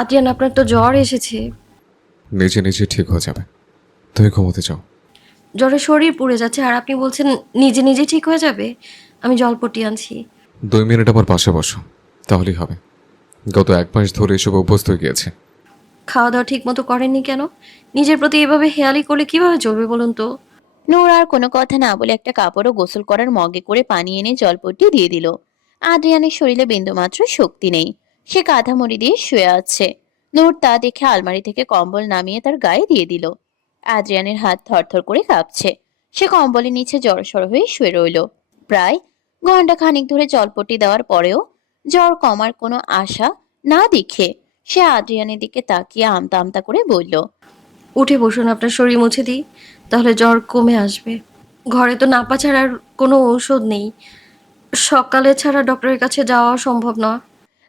Adrian, আপনার তো জ্বর এসেছে। নিজে নিজে ঠিক হয়ে যাবে। তুমি ঘুমোতে চাও? জ্বরে শরীর পুড়ে যাচ্ছে আর আপনি বলছেন নিজে নিজে ঠিক হয়ে যাবে। আমি জলপট্টি আনছি। 2 মিনিট আমার পাশে বসো, তাহলেই হবে। গত 1 মাস ধরে এসব অভ্যস্ত হয়ে গিয়েছে। খাওয়া দাওয়া ঠিক মতো করেননি কেন? নিজের প্রতি এভাবে হেয়ালি করলে কিভাবে চলবে বলুন তো? নূর আর কোনো কথা না বলে একটা কাপড় ও গোসল করার মগে করে পানি এনে জলপট্টি দিয়ে দিল। আদ্রিয়ানের শরীরে বিন্দুমাত্র শক্তি নেই। সে কাঁধা মুড়ি দিয়ে শুয়ে আছে। নূর তা দেখে আলমারি থেকে কম্বল নামিয়ে তার গায়ে দিয়ে দিল। আদ্রিয়ানের হাত থরথর করে কাঁপছে। সে কম্বলের নিচে জড়সড় হয়ে শুয়ে রইল। প্রায় ঘন্টা খানিক ধরে জলপট্টি দেওয়ার পরেও জ্বর কমার কোনো আশা না দেখে সে আদ্রিয়ানের দিকে তাকিয়ে আমতা আমতা করে বলল, উঠে বসুন, আপনার শরীর মুছে দিই, তাহলে জ্বর কমে আসবে। ঘরে তো নাপা ছাড়ার কোনো ঔষধ নেই। সকালে ছাড়া ডক্টরের কাছে যাওয়া সম্ভব না।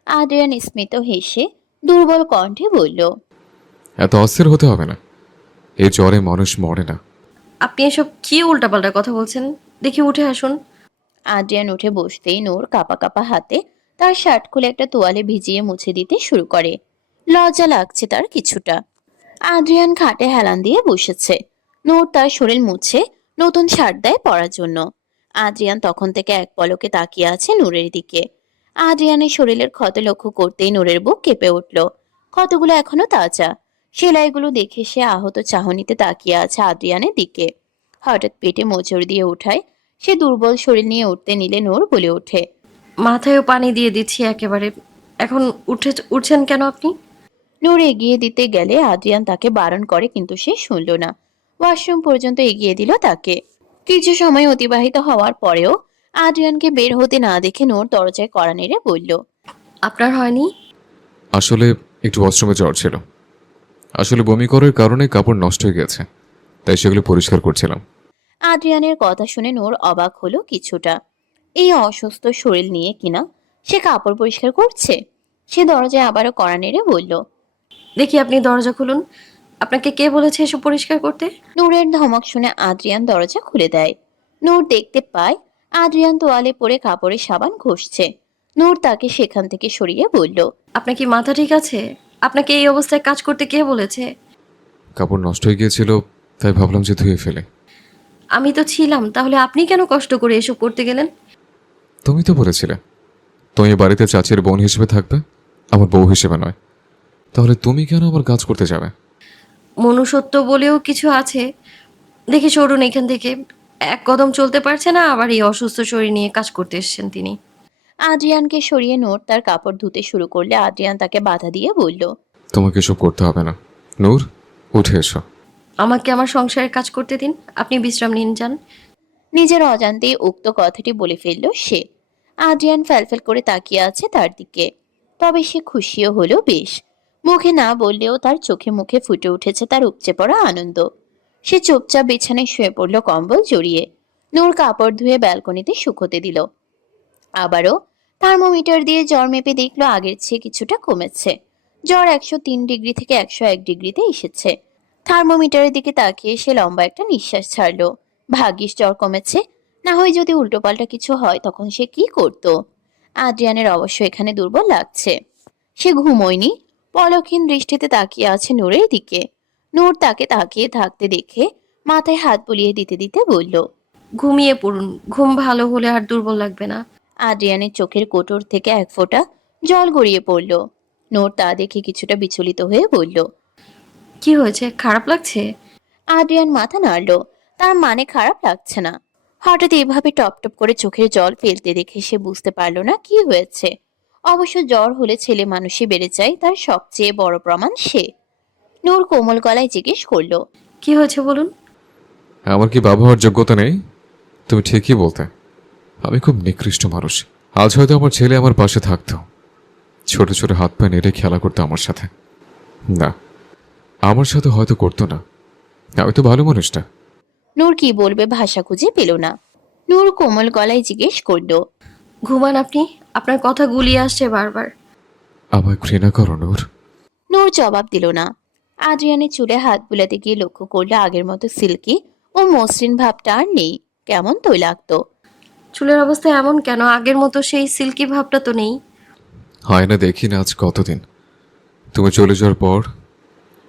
আদ্রিয়ান স্মিত হেসে দুর্বল কণ্ঠে বলল, এত অস্থির হতে হবে না। এই জ্বরে মানুষ মরে না। আপনি এসব কি উল্টাপাল্টা কথা বলছেন? দেখি উঠে আসুন। আদ্রিয়ান উঠে বসতেই নূর কাঁপা কাঁপা হাতে তার শার্ট খুলে একটা তোয়ালে ভিজিয়ে মুছে দিতে শুরু করে। লজ্জা লাগছে তার কিছুটা। আদ্রিয়ান খাটে হেলান দিয়ে বসেছে। নূর তার শরীর মুছে নতুন শার্ট দেয় পরার জন্য। আদ্রিয়ান তখন থেকে এক পলকে তাকিয়ে আছে নূরের দিকে। আদ্রিয়ানের শরীরের ক্ষত লক্ষ্য করতেই নূরের বুক কেঁপে উঠল। ক্ষতগুলো এখনো তাজা। সেলাইগুলো দেখে সে আহত চাহনিতে তাকিয়ে আছে আদ্রিয়ানের দিকে। হঠাৎ পেটে মোচড় দিয়ে উঠায়। সে দুর্বল শরীর নিয়ে উঠতে নিলে নূর বলে ওঠে, মাথায়ও পানি দিয়ে দিচ্ছি একেবারে। এখন উঠছেন কেন আপনি? নূর এগিয়ে দিতে গেলে আদ্রিয়ান তাকে বারণ করে, কিন্তু সে শুনল না। ওয়াশরুম পর্যন্ত এগিয়ে দিল তাকে। কিছু সময় অতিবাহিত হওয়ার পরেও আদ্রিয়ানকে বের হতে না দেখে নূর দরজায় কড়া নেড়ে বলল, আপনার হয়নি? আসলে একটু ওয়াশরুমে জ্বর ছিল। আসলে বমি করার কারণে কাপড় নষ্ট হয়ে গেছে, তাই সেগুলো পরিষ্কার করছিলাম। আদ্রিয়ানের কথা শুনে নূর অবাক হলো কিছুটা। এই অসুস্থ শরীর নিয়ে কিনা সে কাপড় পরিষ্কার করছে। সে দরজায় আবারও কড়া নেড়ে বলল, দেখি আপনি দরজা খুলুন। আপনাকে কে বলেছে এসব পরিষ্কার করতে? নূরের ধমক শুনে আদ্রিয়ান দরজা খুলে দেয়। নূর দেখতে পায় আদ্রিয়ান তোয়ালে পরে কাপড়ে সাবান ঘষছে। নূর তাকে সেখান থেকে সরিয়ে বলল, আপনার কি মাথা ঠিক আছে? আপনাকে এই অবস্থায় কাজ করতে কে বলেছে? কাপড় নষ্ট হয়ে গিয়েছিল, তাই ভাবলাম যে ধুয়ে ফেলে। আমি তো ছিলাম, তাহলে আপনি কেন কষ্ট করে এসব করতে গেলেন? তুমি তো বলেছিলে তুমি এ বাড়িতে চাচির বোন হিসেবে থাকবে, আমার বউ হিসেবে নয়। তাহলে তুমি কেন আমার কাজ করতে যাবে? মনুষ্যত্ব বলেও কিছু আছে। দেখে সরুন এখান থেকে। এক কদম চলতে পারছে না, আবার এই অসুস্থ শরীর নিয়ে কাজ করতে এসেছেন তিনি। আদ্রিয়ানকে সরিয়ে নূর তার কাপড় ধুতে শুরু করলে আদ্রিয়ান তাকে বাধা দিয়ে বলল, তোমাকে এসব করতে হবে না। নূর, উঠে এসো। আমাকে আমার সংসারের কাজ করতে দিন। আপনি বিশ্রাম নিন যান। নিজের অজান্তেই উক্ত কথাটি বলে ফেলল সে। আদ্রিয়ান ফ্যালফ্যাল করে তাকিয়ে আছে তার দিকে। তবে সে খুশিও হলো বেশ। মুখে না বললেও তার চোখে মুখে ফুটে উঠেছে তার উপচে পড়া আনন্দ। সে চুপচাপ বিছানায় শুয়ে পড়ল কম্বল জড়িয়ে। নূর কাপড় ধুয়ে ব্যালকনিতে শুকোতে দিল। আবারও থার্মোমিটার দিয়ে জ্বর মেপে দেখলো আগের চেয়ে কিছুটা কমেছে। জ্বর 103 ডিগ্রি থেকে 101 ডিগ্রিতে এসেছে। থার্মোমিটারের দিকে তাকিয়ে সে লম্বা একটা নিঃশ্বাস ছাড়লো। ভাগ্যিস জ্বর কমেছে, না হয় যদি উল্টোপাল্টা কিছু হয় তখন সে কি করত। আদ্রিয়ানের অবশ্য এখানে দুর্বল লাগছে। সে ঘুমোয়নি, পলকহীন দৃষ্টিতে তাকিয়ে আছে নূরের দিকে। নূর তাকে তাকিয়ে থাকতে দেখে মাথায় হাত বুলিয়ে দিতে দিতে বলল, ঘুমিয়ে পড়ুন। ঘুম ভালো হলে আর দুর্বল লাগবে না। আদ্রিয়ানের চোখের কোটর থেকে এক ফোঁটা জল গড়িয়ে পড়ল। নূর তা দেখে কিছুটা বিচলিত হয়ে বলল, কি হয়েছে? খারাপ লাগছে? আদ্রিয়ান মাথা নাড়ল। তার মানে খারাপ লাগছে না। হঠাৎ এভাবে টপ টপ করে চোখের জল ফেলতে দেখে সে বুঝতে পারল না কি হয়েছে। অবশ্য জ্বর হলে ছেলে মানুষই বেড়ে যায়, তার সবচেয়ে বড় প্রমাণ সে। নূর কোমল গলায় জিজ্ঞেস করলো, কি হয়েছে বলুন। আমার কি বাবা হওয়ার যোগ্যতা নেই? তুমি ঠিকই বলতে। আমি খুব নিকৃষ্ট মানুষ। আজ হয়তো আমার ছেলে আমার পাশে থাকতো, ছোট ছোট হাত পা নেড়ে খেলা করতো আমার সাথে। না, আমার সাথে হয়তো করতো না। আমি তো ভালো মানুষটা। নূর কি বলবে ভাষা খুঁজে পেল না। নূর কোমল গলায় জিজ্ঞেস করলো, ঘুমান আপনি। আপনার কথা গুলিয়ে আসছে বারবার। আমায় ঘৃণা করো নূর। নূর জবাব দিল না। আদ্রিয়ানের চুলে হাত বুলাতে গিয়ে লক্ষ্য করলো আগের মতো সিল্কি ও মসৃণ ভাবটা আর নেই, কেমন তৈলাক্ত। চুলের অবস্থা এমন কেন? আগের মতো সেই সিল্কি ভাবটা তো নেই। হয় না, দেখি না আজ কতদিন। তুমি চলে যাওয়ার পর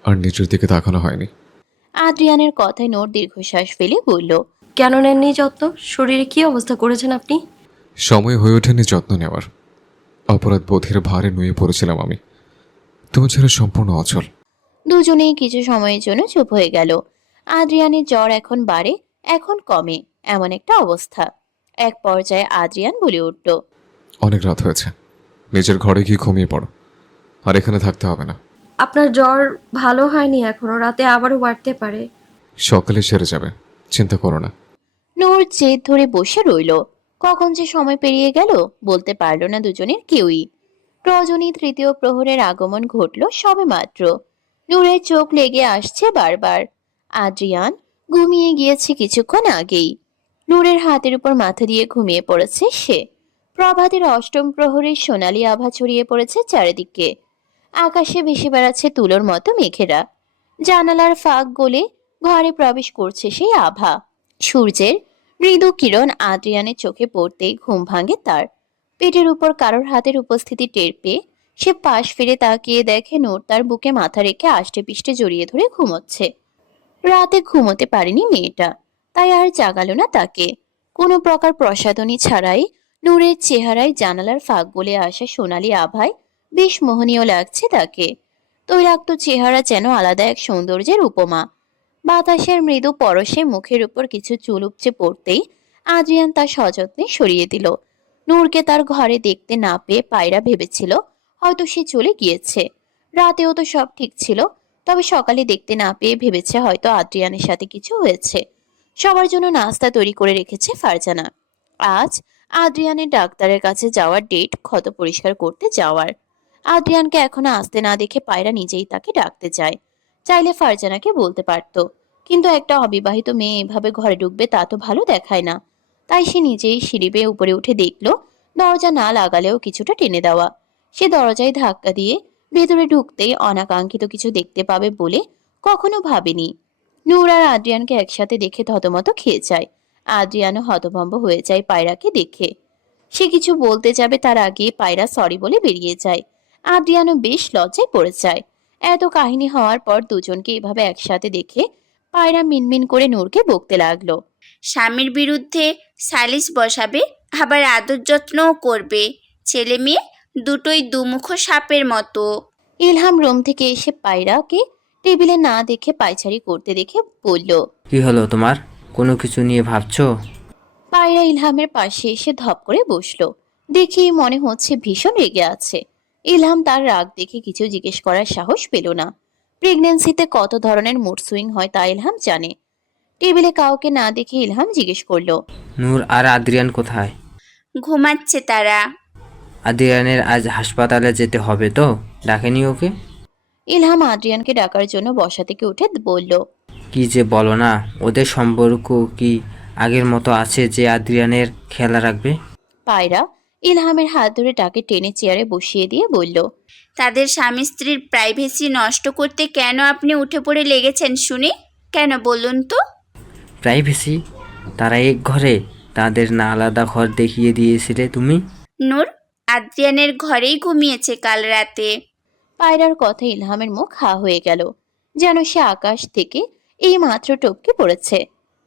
আর নিজের দিকে তাকানো হয়নি। আদ্রিয়ানের কথায় নূর দীর্ঘশ্বাস ফেলে বলল, কেন নেননি যত্ন? শরীরে কি অবস্থা করেছেন আপনি? সময় হয়ে ওঠেনি যত্ন নেওয়ার। অপরাধ বোধের ভারে নুয়ে পড়েছিলাম আমি। তুমি ছাড়া সম্পূর্ণ অচল। দুজনেই কিছু সময়ের জন্য চুপ হয়ে গেল। আদ্রিয়ানের জ্বর এখন বাড়ে, এখন কমে, এমন একটা অবস্থা। এক পর্যায়ে আদ্রিয়ান বলে উঠল, অনেক রাত হয়েছে, নিজের ঘরে গিয়ে ঘুমিয়ে পড়ো। আর এখানে থাকতে হবে না। আপনার জ্বর ভালো হয়নি এখনো, রাতে আবারও বাড়তে পারে। সকালে সেরে যাবে, চিন্তা করো না। নূর জেদ ধরে বসে রইল। কখন যে সময় পেরিয়ে গেল বলতে পারল না দুজনের কেউই। রজনী তৃতীয় প্রহরের আগমন ঘটল সবে মাত্র। নূরের চোখ লেগে আসছে বারবার। আদ্রিয়ান ঘুমিয়ে গিয়েছে কিছুক্ষণ আগেই। নূরের হাতের উপর মাথা দিয়ে ঘুমিয়ে পড়েছে সে। প্রভাতের অষ্টম প্রহরের সোনালি আভা ছড়িয়ে পড়েছে চারিদিকে। আকাশে ভেসে বেড়াচ্ছে তুলোর মতো মেঘেরা। জানালার ফাঁক গলে ঘরে প্রবেশ করছে সেই আভা। সূর্যের মৃদু কিরণ আদ্রিয়ানের চোখে পড়তেই ঘুম ভাঙে তার। পেটের উপর কারোর হাতের উপস্থিতি টের পেয়ে সে পাশ ফিরে তাকিয়ে দেখে নূর তার বুকে মাথা রেখে আষ্টে পিষ্টে জড়িয়ে ধরে ঘুমোচ্ছে। রাতে ঘুমোতে পারেনি মেয়েটা, তাই আর জাগালো না তাকে। কোনো প্রকার প্রসাধনী ছাড়াই নূরের চেহারায় জানালার ফাঁক গলে আসা সোনালি আভায় বেশ মোহনীয় লাগছে তাকে। তৈলাক্ত চেহারা যেন আলাদা এক সৌন্দর্যের উপমা। বাতাসের মৃদু পরশে মুখের উপর কিছু চুল উপচে পড়তেই আদ্রিয়ান তা সযত্নে সরিয়ে দিল। নূরকে তার ঘরে দেখতে না পেয়ে পায়রা ভেবেছিল হয়তো সে চলে গিয়েছে। রাতেও তো সব ঠিক ছিল, তবে সকালে দেখতে না পেয়ে ভেবেছে হয়তো আদ্রিয়ানের সাথে কিছু হয়েছে। সবার জন্য নাস্তা তৈরি করে রেখেছে ফারজানা। আজ আদ্রিয়ানের ডাক্তারের কাছে যাওয়ার ডেট, ক্ষত পরিষ্কার করতে যাওয়ার। আদ্রিয়ানকে এখনো আসতে না দেখে পায়রা নিজেই তাকে ডাকতে চায়। চাইলে ফারজানাকে বলতে পারতো, কিন্তু একটা অবিবাহিত মেয়ে এভাবে ঘরে ঢুকবে তা তো ভালো দেখায় না। তাই সে নিজেই সিঁড়ি বেয়ে উপরে উঠে দেখলো দরজা না লাগালেও কিছুটা টেনে দেওয়া। সে দরজায় ধাক্কা দিয়ে ভেতরে ঢুকতেই অনাকাঙ্ক্ষিত কিছু দেখতে পাবে বলে কখনো ভাবেনি। নূর আর আদ্রিয়ানকে একসাথে দেখে থতমত খেয়ে যায়। আদ্রিয়ানও হতভম্ব হয়ে যায় পায়রাকে দেখে। সে কিছু বলতে যাবে তার আগে পায়রা সরি বলে বেরিয়ে যায়। আদ্রিয়ানও বেশ লজ্জায় পড়ে যায়। এত কাহিনী হওয়ার পর দুজনকে এভাবে একসাথে দেখে পায়রা মিনমিন করে নূরকে বকতে লাগলো। স্বামীর বিরুদ্ধে সালিশ বসাবে, আবার আদর যত্নও করবে। ছেলে মেয়ে দুটোই দুমুখো সাপের মতো। ইলহাম রুম থেকে এসে পায়রাকে টেবিলে না দেখে পায়চারি করতে দেখে বলল, কি হলো তোমার? কোনো কিছু নিয়ে ভাবছো? পায়রা ইলহামের পাশে এসে ধপ করে বসলো। দেখেই মনে হচ্ছে ভীষণ রেগে আছে। ইলহাম তার রাগ দেখে কিছু জিজ্ঞেস করার সাহস পেল না। প্রেগন্যান্সিতে কত ধরনের মুড সুইং হয় তা ইলহাম জানে। টেবিলে কাউকে না দেখে ইলহাম জিজ্ঞেস করলো, নূর আর আদ্রিয়ান কোথায়? ঘুমাচ্ছে তারা। আদ্রিয়ানের আজ হাসপাতালে যেতে হবে তো, ডাকেনি ওকে? ইলহাম আদ্রিয়ানকে ডাকার জন্য বসা থেকে উঠে বলল, কি যে বলো না, ওদের সম্পর্ক কি আগের মতো আছে যে আদ্রিয়ানের খেয়াল রাখবে? পায়রা ইলহামের হাত ধরে তাকে টেনে চেয়ারে বসিয়ে দিয়ে বলল, তাদের স্বামী স্ত্রীর প্রাইভেসি নষ্ট করতে কেন আপনি উঠে পড়ে লেগেছেন শুনি? কেন বলুন তো? প্রাইভেসি? তারা এক ঘরে, তাদের না আলাদা ঘর দেখিয়ে দিয়েছিলে তুমি? নূর আদ্রিয়ানের ঘরেই ঘুমিয়েছে কাল রাতে। পায়রার কথা ইলহামের মুখ হা হয়ে গেল, যেন সে আকাশ থেকে এই মাত্র টপকে পড়েছে।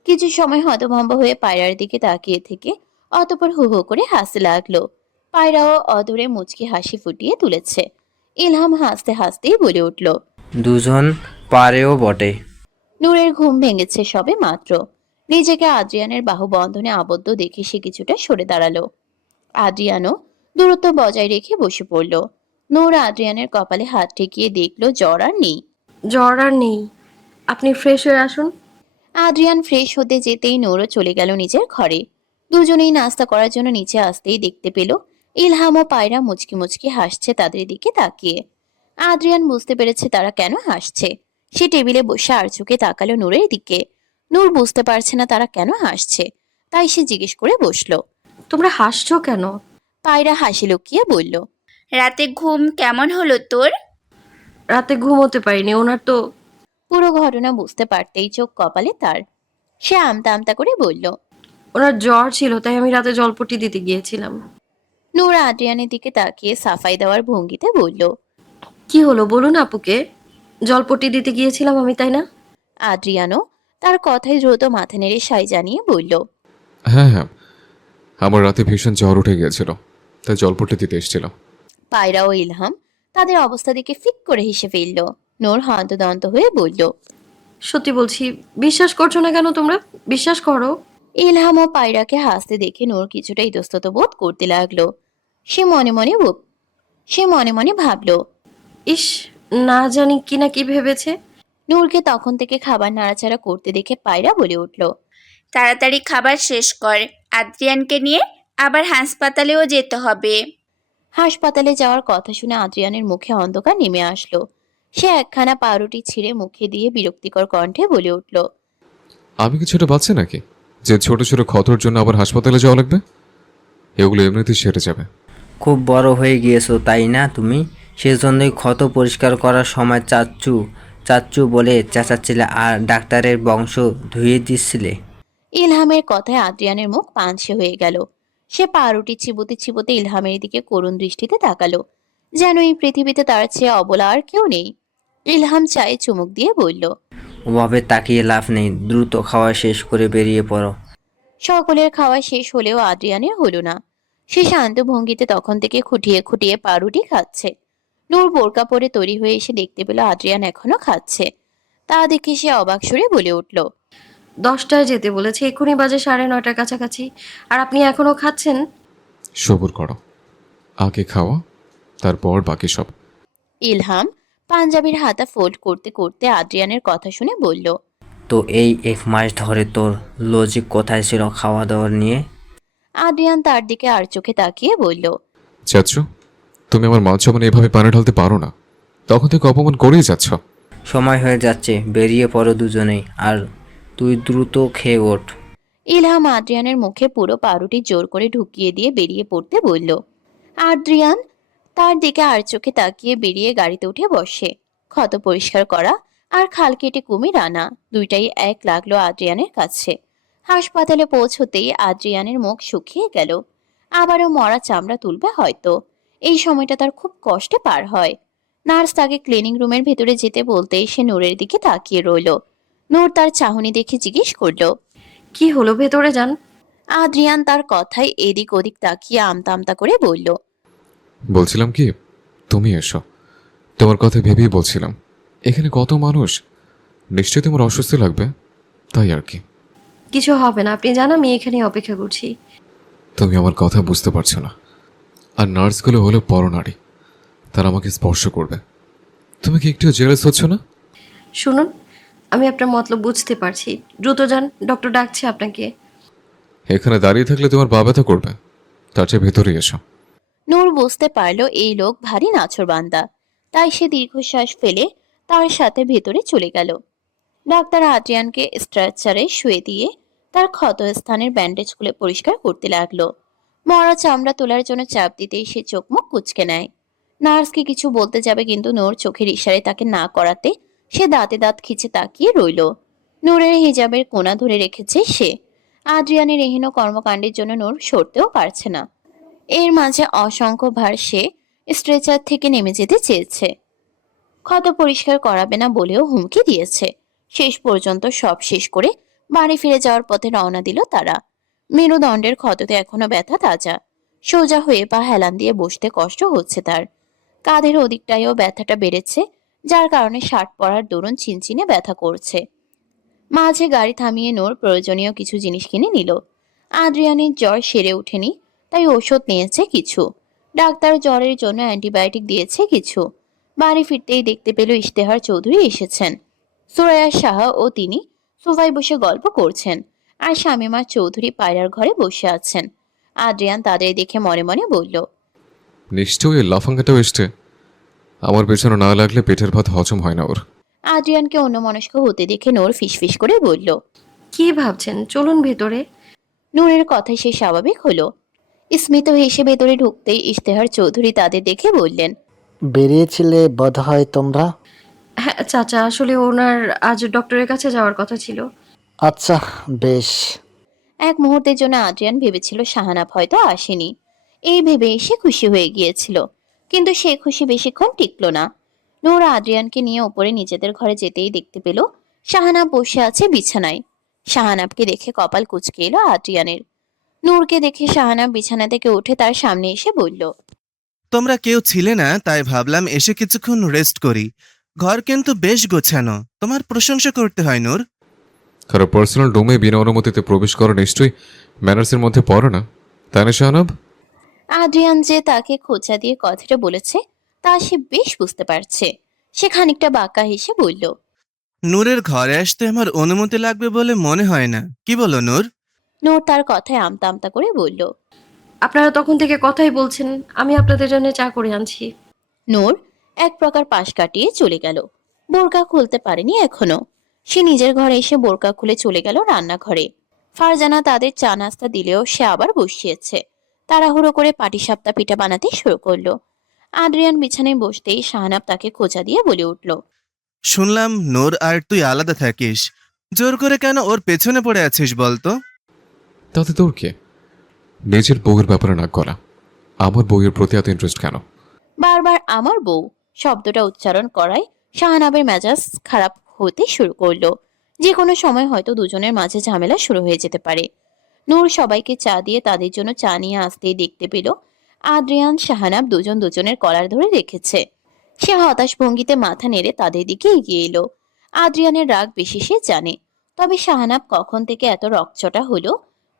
কিছু সময় হতভম্ব হয়ে পায়রার দিকে তাকিয়ে থেকে অতঃপর হু হু করে হাসতে লাগলো। পায়রাও অদূরে মুচকি হাসি ফুটিয়ে তুলেছে। ইলহাম হাসতে হাসতেই বলে উঠল, দুজন পারেও বটে। নূরের ঘুম ভেঙেছে সবে মাত্র। নিজেকে আদ্রিয়ানের বাহুবন্ধনে আবদ্ধ দেখে সে কিছুটা সরে দাঁড়ালো। আদ্রিয়ানও দূরত্ব বজায় রেখে বসে পড়ল। নূর আদ্রিয়ানের কপালে হাত ঠেকিয়ে দেখলো জ্বর আর নেই। জ্বর আর নেই, আপনি ফ্রেশ হয়ে আসুন। আদ্রিয়ান ফ্রেশ হতে যেতেই নূরও চলে গেল নিজের ঘরে। দুজনেই নাস্তা করার জন্য নিচে আসতেই দেখতে পেল ইলহাম ও পায়রা মুচকি মুচকি হাসছে তাদের দিকে তাকিয়ে। আদ্রিয়ান বুঝতে পেরেছে তারা কেন হাসছে। সে টেবিলে বসে আর চোখে তাকালো নূরের দিকে। নূর বুঝতে পারছে না তারা কেন হাসছে, তাই সে জিজ্ঞেস করে বসলো। তোমরা হাসছো কেন? পায়রা হাসি লুকিয়ে বলল, রাতে ঘুম কেমন হলো তোর? রাতে ঘুমোতে পারিনি, ওনার তো। পুরো ঘটনা বুঝতে পারতেই চোখ কপালে তার। সে আমতা আমতা করে বলল, ওনার জ্বর ছিল, তাই আমি রাতে জলপট্টি দিতে গিয়েছিলাম। নূর আদ্রিয়ানের দিকে তাকিয়ে সাফাই দেওয়ার ভঙ্গিতে বলল। কি হলো বলুন আপুকে, জলপট্টি দিতে গিয়েছিলাম আমি, তাই না? আদ্রিয়ানও তার কথায় দ্রুত মাথা নেড়ে সাই জানিয়ে বলল। হ্যাঁ হ্যাঁ, আমার রাতে ভীষণ জ্বর উঠে গিয়েছিল, তাই জলপট্টি দিতে এসেছিলাম। পায়রা ও ইলহাম তাদের অবস্থা দেখে ফিক করে হেসে ফেলল। নূর হন্তদন্ত হয়ে বলল। সত্যি বলছি, বিশ্বাস করছো না কেন তোমরা? বিশ্বাস করো। ইলহাম ও পায়রাকে হাসতে দেখে নূর কিছুটা ইতস্তত বোধ করতে লাগলো। সে মনে মনে ভাবলো, ইস, না জানি কি না কি ভেবেছে। নূরকে তখন থেকে খাবার নাড়াচাড়া করতে দেখে পায়রা বলে উঠল। তাড়াতাড়ি খাবার শেষ কর, আদ্রিয়ানকে নিয়ে আবার হাসপাতালেও যেতে হবে। হাসপাতালে যাওয়ার কথা শুনে আদ্রিয়ানের মুখে অন্ধকার নেমে আসলো। সে একখানা পাউরুটি ছিঁড়ে মুখে দিয়ে বিরক্তিকর কণ্ঠে বলে উঠল। আমি কি ছোট বাচ্চা নাকি যে ছোট ছোট ক্ষতর জন্য আবার হাসপাতালে যাওয়া লাগবে? এগুলো এমনিতেই সেরে যাবে। খুব বড় হয়ে গিয়েছো তাই না তুমি? সেজন্যই ক্ষত পরিষ্কার করার সময় চাচ্চু চাচ্চু বলে চেঁচাচ্ছিলে আর ডাক্তারের বংশ ধুয়ে দিচ্ছিলে। ইলহামের কথায় আদ্রিয়ানের মুখ পানসে হয়ে গেল। সে পাউরুটি চিবোতে চিবোতে ইলহামের দিকে করুণ দৃষ্টিতে তাকালো, যেন এই পৃথিবীতে তার চেয়ে অবলা আর কেউ নেই। ইলহাম চায়ে চুমুক দিয়ে বলল। ওভাবে তাকিয়ে লাভ নেই, দ্রুত খাওয়া শেষ করে বেরিয়ে পড়ো। সকলের খাওয়া শেষ হলেও আদ্রিয়ানের হলো না। সে শান্ত ভঙ্গিতে তখন থেকে খুঁটিয়ে খুঁটিয়ে পাউরুটি খাচ্ছে। নূর বোরকা পরে তৈরি হয়ে এসে দেখতে পেল আদ্রিয়ান এখনো খাচ্ছে। তা দেখে সে অবাক সুরে বলে উঠল। 10টায় যেতে বলেছে, এক্ষুনি বাজে 9:30 কাছাকাছি, আর আপনি এখনো খাচ্ছেন? সবুর করো, আগে খাওয়া, তারপর বাকি সব। ইলহাম পাঞ্জাবির হাতা ফোল্ড করতে করতে আদ্রিয়ানের কথা শুনে বলল। তো এই 1 মাস ধরে তোর লজিক কোথায় ছিল খাওয়া দাওয়ার নিয়ে? আদ্রিয়ান তার দিকে আর চোখে তাকিয়ে বলল। চাচ্ছু, তুমি আমার মাছ জমানে এভাবে পানি ঢালতে পারো না। তখন থেকে অপমান করেই যাচ্ছ। সময় হয়ে যাচ্ছে, বেরিয়ে পড়ো দুজনেই। আর তুই দ্রুত খেয়ে ওঠ। ইলহাম আদ্রিয়ানের মুখে পুরো পাউরুটি জোর করে ঢুকিয়ে দিয়ে বেরিয়ে পড়তে বলল। আদ্রিয়ান তার দিকে আর চোখে তাকিয়ে বেরিয়ে গাড়িতে উঠে বসে। ক্ষত পরিষ্কার করা আর খাল কেটে কুমির আনা, দুইটাই এক লাগলো আদ্রিয়ানের কাছে। হাসপাতালে পৌঁছতেই আদ্রিয়ানের মুখ শুকিয়ে গেল। আবারও মরা চামড়া তুলবে হয়তো। এই সময়টা তার খুব কষ্টে পার হয়। নার্স তাকে ক্লিনিং রুমের ভেতরে যেতে বলতেই সে নূরের দিকে তাকিয়ে রইল। নূর তার চাহনি দেখে জিজ্ঞেস করলো। কি হলো, ভেতরে যান। আদ্রিয়ান তার কথায় এদিক ওদিক তাকিয়ে আমতা আমতা করে বলল। বলছিলাম কি, তুমি এসো। তোমার কথা ভেবেই বলছিলাম, এখানে কত মানুষ, নিশ্চয়ই তোমার অস্বস্তি লাগবে, তাই আর কি। কিছু হবে না, আপনি জান আমি এখানে অপেক্ষা করছি। তুমি আমার কথা বুঝতে পারছো না। আর নার্সগুলো হলো পরনারী, তারা আমাকে স্পর্শ করবে। তুমি কি একটু জেলাস হচ্ছ না? শুনুন, আমি আপনার মতলব বুঝতে পারছি, দ্রুত যান, ডক্টর ডাকছে আপনাকে। এখানে দাঁড়িয়ে থাকলে তোমার পা ব্যথা করবে, তার চেয়ে ভেতরে এসো। নূর বুঝতে পারল এই লোক ভারী নাছোড়বান্দা। তাই সে দীর্ঘশ্বাস ফেলে তার সাথে ভেতরে চলে গেল। ডাক্তার আদ্রিয়ানকে স্ট্রেচারে শুয়ে দিয়ে তার ক্ষত স্থানের ব্যান্ডেজ খুলে পরিষ্কার করতে লাগলো। মরা চামড়া তোলার জন্য চাপ দিতেই সে চোখ মুখ কুঁচকে নেয়। নার্সকে কিছু বলতে যাবে, কিন্তু নূর চোখের ইশারায় তাকে না করাতে সে দাঁতে দাঁত খিচে তাকিয়ে রইল। নূরের হিজাবের কোণা ধরে রেখেছে সে। আদ্রিয়ানের এহেন কর্মকাণ্ডের জন্য নূর সরতেও পারছে না। এর মাঝে অসংখ্য ভার সে স্ট্রেচার থেকে নেমে যেতে চেয়েছে। ক্ষত পরিষ্কার করাবে না বলেও হুমকি দিয়েছে। শেষ পর্যন্ত সব শেষ করে বাড়ি ফিরে যাওয়ার পথে রওনা দিল তারা। মেরুদণ্ডের ক্ষততে এখনো ব্যথা তাজা। সোজা হয়ে পা হেলান দিয়ে বসতে কষ্ট হচ্ছে তার। কাঁধের ওদিকটায়ও ব্যথাটা বেড়েছে, যার কারণে শার্ট পরার দরুন চিনচিনে ব্যথা করছে। মাঝে গাড়ি থামিয়ে নূর প্রয়োজনীয় কিছু জিনিস কিনে নিল। আদ্রিয়ানের জ্বর সেরে ওঠেনি, তাই ওষুধ নিয়েছে কিছু। ডাক্তার জ্বরের জন্য অ্যান্টিবায়োটিক দিয়েছে কিছু। বাড়ি ফিরতেই দেখতে পেল ইশতেহার চৌধুরী এসেছেন। সুরাইয়া সাহা ও তিনি সোফায় বসে গল্প করছেন, আর শামীমা চৌধুরী পায়রার ঘরে বসে আছেন। আদ্রিয়ান তাদের দেখে মনে মনে বলল। নিশ্চয়ই লাফাঙ্গাটাও এসছে। আমার পেছনে না লাগলে পেটের ভাত হজম হয় না ওর। আদ্রিয়ানকে অন্যমনস্ক হতে দেখে নূর ফিসফিস করে বলল। কি ভাবছেন, চলুন ভেতরে। নূরের কথায় সে স্বাভাবিক হলো। স্মিত হেসে ভেতরে ঢুকতেই ইশতেহার চৌধুরী তাদের দেখে বললেন। বেরিয়েছিলে বোধহয় তোমরা? হ্যাঁ চাচা, আসলে ওনার আজ ডক্টরের কাছে যাওয়ার কথা ছিল। আচ্ছা, বেশ। এক মুহূর্তের জন্য আদ্রিয়ান ভেবেছিল শাহানাব হয়তো আসেনি। এই ভেবে সে খুশি হয়ে গিয়েছিল, কিন্তু সে খুশি বেশিক্ষণ টিকলো না। নূর আদ্রিয়ানকে নিয়ে উপরে নিজেদের ঘরে যেতেই দেখতে পেল শাহানাব বসে আছে বিছানায়। শাহানাবকে দেখে কপাল কুঁচকে এলো আদ্রিয়ানের। নূরকে দেখে শাহানাব বিছানা থেকে উঠে তার সামনে এসে বলল, তোমরা কেউ ছিলে না, তাই ভাবলাম এসে কিছুক্ষণ রেস্ট করি। ঘর কিন্তু বেশ গোছানো, তোমার প্রশংসা করতে হয় নূর। কারো পার্সোনাল রুমে বিনা অনুমতিতে প্রবেশ করা নিশ্চয়ই ম্যানার্সের মধ্যে পড়ে না, তাই না শাহনাব? আদ্রিয়ান যে তাকে খোঁচা দিয়ে কথাটা বলেছে তা সে বেশ বুঝতে পারছে। সে খানিকটা বাঁকা হেসে বলল, নূরের ঘরে আসতে আমার অনুমতি লাগবে বলে মনে হয় না, কি বলো নূর? নূর তার কথায় আমতা আমতা করে বলল। আপনারা তখন থেকে কথাই বলছেন, আমি আপনাদের জন্য চা করে আনছি। নূর এক প্রকার পাশ কাটিয়ে চলে গেল। বোরকা খুলতে পারেনি এখনো। সে নিজের ঘরে এসে বোরকা খুলে চলে গেল রান্নাঘরে। ফারজানা তাদের চা নাস্তা দিলেও সে আবার বসিয়েছে। তাড়াহুড়ো করে পাটিসাপটা পিঠা বানাতে শুরু করলো। আদ্রিয়ান বিছানায় বসতেই শাহানাব তাকে খোঁচা দিয়ে বলে উঠল, শুনলাম নূর আর তুই আলাদা থাকিস, জোর করে কেন ওর পেছনে পড়ে আছিস বলতো? তাতে তোর কে? নিজের বউয়ের ব্যাপারে নাক গলা, আমার বউয়ের প্রতি এত ইন্টারেস্ট কেন? বারবার আমার বউ শব্দটা উচ্চারণ করায় শাহানাবের মেজাজ খারাপ হতে শুরু করলো। যে কোনো সময় হয়তো দুজনের মাঝে ঝামেলা শুরু হয়ে যেতে পারে। নূর সবাইকে চা দিয়ে তাদের জন্য চা নিয়ে আসতেই দেখতে পেল আদ্রিয়ান শাহানাব দুজন দুজনের কলার ধরে রেখেছে। সে হতাশ ভঙ্গিতে মাথা নেড়ে তাদের দিকে এগিয়ে এলো। আদ্রিয়ানের রাগ বেশি সে জানে, তবে শাহানাব কখন থেকে এত রকচটা হলো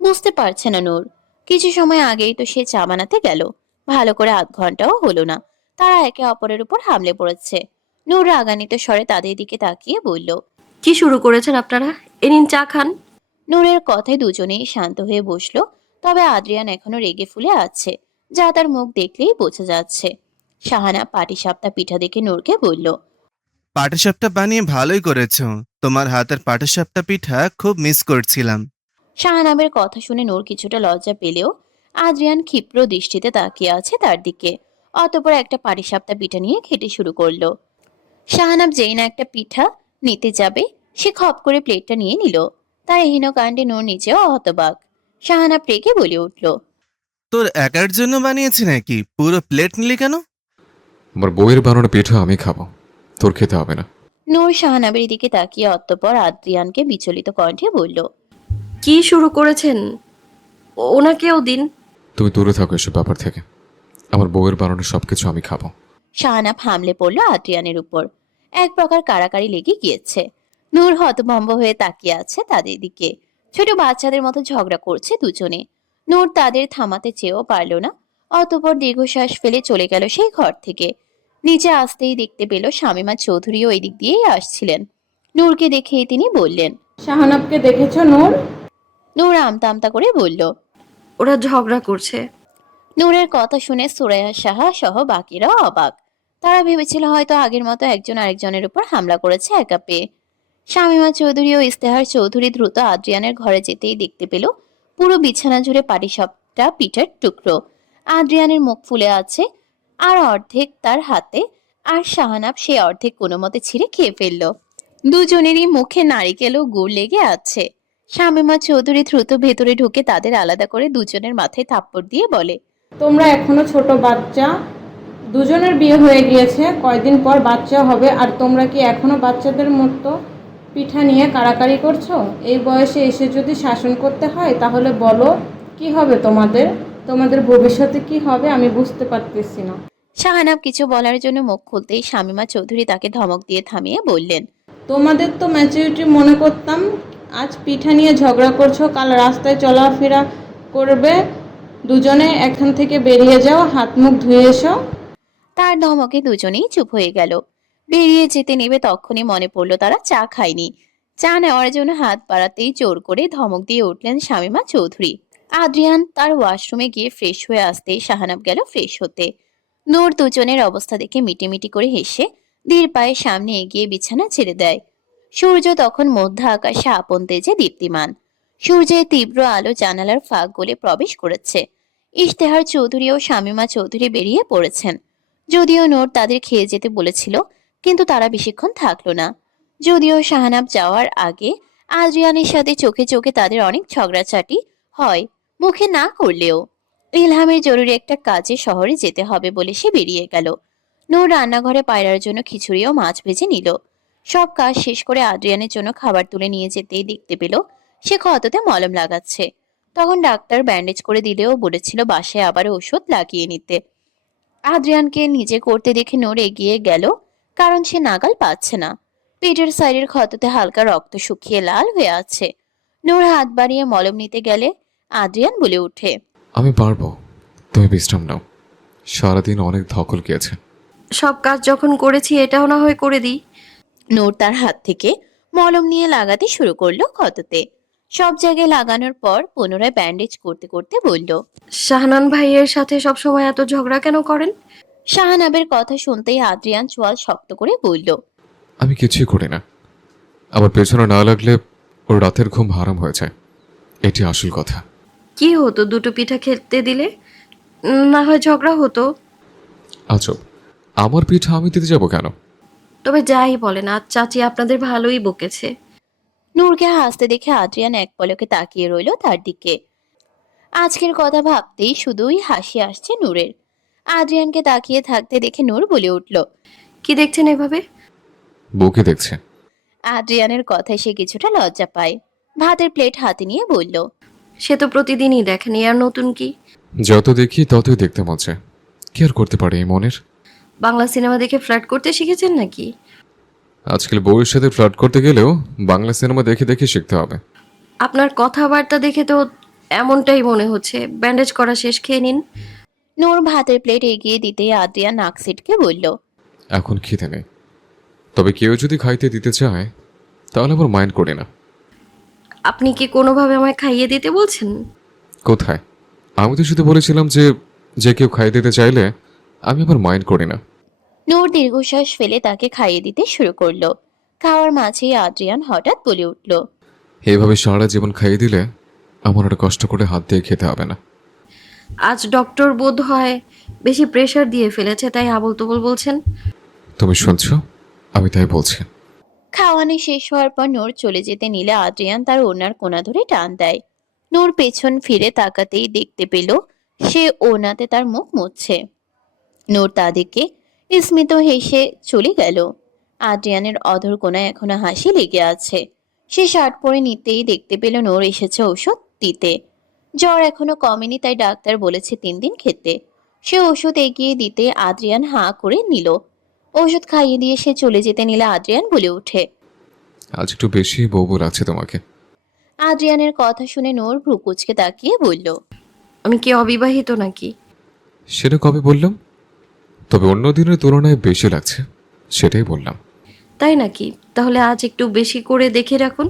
বুঝতে পারছে না নূর। কিছু সময় আগেই তো সে চা বানাতে গেল, ভালো করে আধ ঘন্টাও হলো না তারা একে অপরের উপর হামলে পড়েছে। নূর রাগান্বিত স্বরে তাদের দিকে তাকিয়ে বলল, কি শুরু করেছেন আপনারা? এ নিন চা খান। নূরের কথায় দুজনেই শান্ত হয়ে বসলো। তবে আদ্রিয়ান এখনো রেগে ফুলে আছে, যা তার মুখ দেখলেই বোঝা যাচ্ছে। শাহানা পাটিসাপটা পিঠা দেখে নূরকে বলল, পাটিসাপটা বানিয়ে ভালোই করেছো, তোমার হাতের পাটিসাপটা পিঠা খুব মিস করছিলাম। শাহানাবের কথা শুনে নূর কিছুটা লজ্জা পেলেও আদ্রিয়ান ক্ষিপ্র দৃষ্টিতে তাকিয়ে আছে তার দিকে। অতঃপর একটা পাটিসাপটা পিঠা নিয়ে খেতে শুরু করলো। শাহানাব যেই না একটা পিঠা নিতে যাবে, সে খপ করে প্লেটটা নিয়ে নিল। তার হীন কাণ্ডে নূর নিচেও হতবাক। শাহানাব রেগে বলে উঠল, তোর একার জন্য বানিয়েছি নাকি, পুরো প্লেট নিলি কেন? আমার বউয়ের বানানো পিঠা আমি খাবো, তোর খেতে হবে না। নূর শাহানাবের দিকে তাকিয়ে অতঃপর আদ্রিয়ানকে বিচলিত কণ্ঠে বলল, কি শুরু করেছেন? ওনাকেও দিন। তুমি দূরে থাকো এসব ব্যাপার থেকে, আমার বউয়ের বানানো সবকিছু আমি খাবো। শাহানাব হামলে পড়ল আদ্রিয়ানের উপর। এক প্রকার কাড়াকাড়ি লেগে গিয়েছে। নূর হতভম্ব হয়ে তাকিয়ে আছে তাদের দিকে। ছোট বাচ্চাদের মতো ঝগড়া করছে দুজনে। নূর তাদের থামাতে চেয়েও পারল না। অতঃপর দীর্ঘশ্বাস ফেলে চলে গেল সেই ঘর থেকে। নিচে আসতেই দেখতে পেল শামীমা চৌধুরীও ওই দিক দিয়েই আসছিলেন। নূরকে দেখেই তিনি বললেন, শাহানাবকে দেখেছো নূর? নূর আমতা আমতা করে বলল। ওরা ঝগড়া করছে। নূরের কথা শুনে সুরাইয়া সাহা সহ বাকিরাও অবাক। তারা ভেবেছিল হয়তো আগের মতো একজন আরেকজনের উপর হামলা করেছে একা পেয়ে। শামীমা চৌধুরী ও ইস্তেহার চৌধুরী দ্রুত আদ্রিয়ানের ঘরে যেতেই দেখতে পেল পুরো বিছানা জুড়ে পাটিসাপটা পিঠের টুকরো। আদ্রিয়ানের মুখ ফুলে আছে আর অর্ধেক তার হাতে, আর শাহানাব সে অর্ধেক কোনো মতে ছিঁড়ে খেয়ে ফেলল। দুজনেরই মুখে নারিকেল ও গুড় লেগে আছে। শামীমা চৌধুরী দ্রুত ভেতরে ঢুকে তাদের আলাদা করে দুজনের মাথায় থাপ্পড় দিয়ে বলে, তোমরা এখনো ছোট বাচ্চা, দুজনের বিয়ে হয়ে গিয়েছে, কয়দিন পর বাচ্চা হবে, আর তোমরা কি এখনো বাচ্চাদের মতো পিঠা নিয়ে কাড়াকাড়ি করছো? এই বয়সে এসে যদি শাসন করতে হয় তাহলে বলো কি হবে তোমাদের? তোমাদের ভবিষ্যতে কি হবে আমি বুঝতে পারতেছি না। শাহানাব কিছু বলার জন্য মুখ খুলতেই শামীমা চৌধুরী তাকে ধমক দিয়ে থামিয়ে বললেন, তোমাদের তো ম্যাচুরিটি মনে করতাম, আজ পিঠা নিয়ে ঝগড়া করছো, কাল রাস্তায় চলাফেরা করবে, দুজনে এখান থেকে বেরিয়ে যাও, হাত মুখ ধুয়ে এসো। তার ধমকে দুজনেই চুপ হয়ে গেল। বেরিয়ে যেতে নেবে তখনই মনে পড়লো তারা চা খায়নি। চা নেওয়ার জন্য হাত বাড়াতেই জোর করে ধমক দিয়ে উঠলেন শামীমা চৌধুরী। আদ্রিয়ান তার ওয়াশরুমে গিয়ে ফ্রেশ হয়ে আসতেই শাহানাব গেল ফ্রেশ হতে। নূর দুজনের অবস্থা দেখে মিটিমিটি করে হেসে ধীর পায়ে সামনে এগিয়ে বিছানা ছেড়ে দেয়। সূর্য তখন মধ্য আকাশে আপন তেজে দীপ্তিমান। সূর্যের তীব্র আলো জানালার ফাঁক গলে প্রবেশ করেছে। ইশতেহার চৌধুরী ও শামীমা চৌধুরী বেরিয়ে পড়েছেন। যদিও নূর তাদের খেয়ে যেতে বলেছিল, কিন্তু তারা বেশিক্ষণ থাকলো না। যদিও শাহানাব যাওয়ার আগে আদ্রিয়ানের সাথে চোখে চোখে তাদের অনেক ঝগড়াঝাটি হয়, মুখে না করলেও। ইলহামের জরুরি একটা কাজে শহরে যেতে হবে বলে সে বেরিয়ে গেল। নূর রান্নাঘরে পায়রার জন্য খিচুড়ি ও মাছ ভেজে নিল। সব কাজ শেষ করে আদ্রিয়ানের জন্য খাবার তুলে নিয়ে যেতেই দেখতে পেল সে ক্ষততে মলম লাগাচ্ছে। তখন ডাক্তার ব্যান্ডেজ করে দিলেও বলেছিল বাসায় আবার ওষুধ লাগিয়ে নিতে। আদ্রিয়ানকে নিজে করতে দেখে নূর এগিয়ে গেল, কারণ সে নাগাল পাচ্ছে না। পেটের সাইডের ক্ষততে হালকা রক্ত শুকিয়ে লাল হয়ে আছে। নূর হাত বাড়িয়ে মলম নিতে গেলে আদ্রিয়ান বলে উঠে, আমি পারবো, তুমি বিশ্রাম নাও। সারাদিন অনেক ধকল গিয়েছে। সব কাজ যখন করেছি এটাও না হয় করে দিই। নূর তার হাত থেকে মলম নিয়ে লাগাতে শুরু করলো ক্ষততে। সব জায়গায় লাগানোর পর পুনরায় ব্যান্ডেজ করতে করতে বলল, শাহানান ভাইয়ের সাথে সবসময় এত ঝগড়া কেন করেন? শাহানাবের কথা শুনতেই আদ্রিয়ান চোয়াল শক্ত করে বলল, আমি কিছুই করি না। আমার পেছনে না লাগলে ওর রাতের ঘুম হারাম হয়ে যায়, এটি আসল কথা। কি হতো দুটো পিঠা খেতে দিলে? না হয় ঝগড়া হতো। আজব, আমার পিঠা আমি দিতে যাব কেন? তবে যাই বলেন, আজ চাচি আপনাদের ভালোই বকেছে। নূরকে হাসতে দেখে আদ্রিয়ান এক পলকে তাকিয়ে রইল তার দিকে। আজকের কথা ভাবতেই শুধুই হাসি আসছে নূরের। আদ্রিয়ানকে তাকিয়ে থাকতে দেখে নূর বলে উঠল, কি দেখছেন এভাবে? বউকে দেখছে। আদ্রিয়ানের কথায় সে কিছুটা লজ্জা পায়। ভাতের প্লেট হাতে নিয়ে বলল, সে তো প্রতিদিনই দেখেনি, আর নতুন কি? যত দেখি ততই দেখতে মন চায়। কি আর করতে পারে এই মনের? বাংলা সিনেমা দেখে ফ্লার্ট করতে শিখেছেন নাকি? আজকাল বউয়ের সাথে ফ্লার্ট করতে গেলেও বাংলা সিনেমা দেখে দেখে শিখতে হবে। আপনার কথাবার্তা দেখে তো এমনটাই মনে হচ্ছে। ব্যান্ডেজ করা শেষ, খেয়ে নিন। নূর ভাতের প্লেট এগিয়ে দিতেই আদ্রিয়ান নাক সিটকে বলল, এখন খিদে নেই, তবে কেউ যদি খাইতে দিতে চায় তাহলে আবার মাইন্ড করি না। আপনি কি কোনোভাবে আমায় খাইয়ে দিতে বলছেন? কোথায়? আমি তো শুধু বলেছিলাম যে যে কেউ খাইয়ে দিতে চাইলে আমি আবার মাইন্ড করি না। নূর দীর্ঘশ্বাস ফেলে তাকে খাইয়ে দিতে শুরু করলো। খাওয়ার মাঝেই আদ্রিয়ান হঠাৎ বলে উঠল, এইভাবে সারা জীবন খাইয়ে দিলে আমার আর কষ্ট করে হাত দিয়ে খেতে হবে না। আজ ডক্টর বোধ হয় বেশি প্রেশার দিয়ে ফেলেছে, তাই আবল তবল বলছেন। তুমি শুনছো? আমি তাই বলছি। খাওয়ানো শেষ হওয়ার পর নূর চলে যেতে নিলে আদ্রিয়ান তার ওনার কোনা ধরে টান দেয়। নূর পেছন ফিরে তাকাতেই দেখতে পেল সে ওনাতে তার মুখ মুছছে। নূর তাদেরকে স্মিত হেসে চলে গেল। আদ্রিয়ানের অধর কোনায় এখনো হাসি লেগে আছে। সে শার্ট পরে নিতেই দেখতে পেল নূর এসেছে ওষুধ দিতে। জ্বর এখনো কমেনি, তাই ডাক্তার বলেছে 3 দিন খেতে। সে ওষুধ এগিয়ে দিতে আদ্রিয়ান হাঁ করে নিল। ওষুধ খাইয়ে দিয়ে সে চলে যেতে নিলে আদ্রিয়ান বলে ওঠে, আজ একটু বেশি বউ লাগছে তোমাকে। আদ্রিয়ানের কথা শুনে নূর ভ্রু কুঁচকে তাকিয়ে বলল, আমি কি অবিবাহিত নাকি? সেটা কবে বললাম? তবে অন্য দিনের তুলনায় বেশি লাগছে, সেটাই বললাম। তাই নাকি? তাহলে আজ একটু বেশি করে দেখে রাখুন,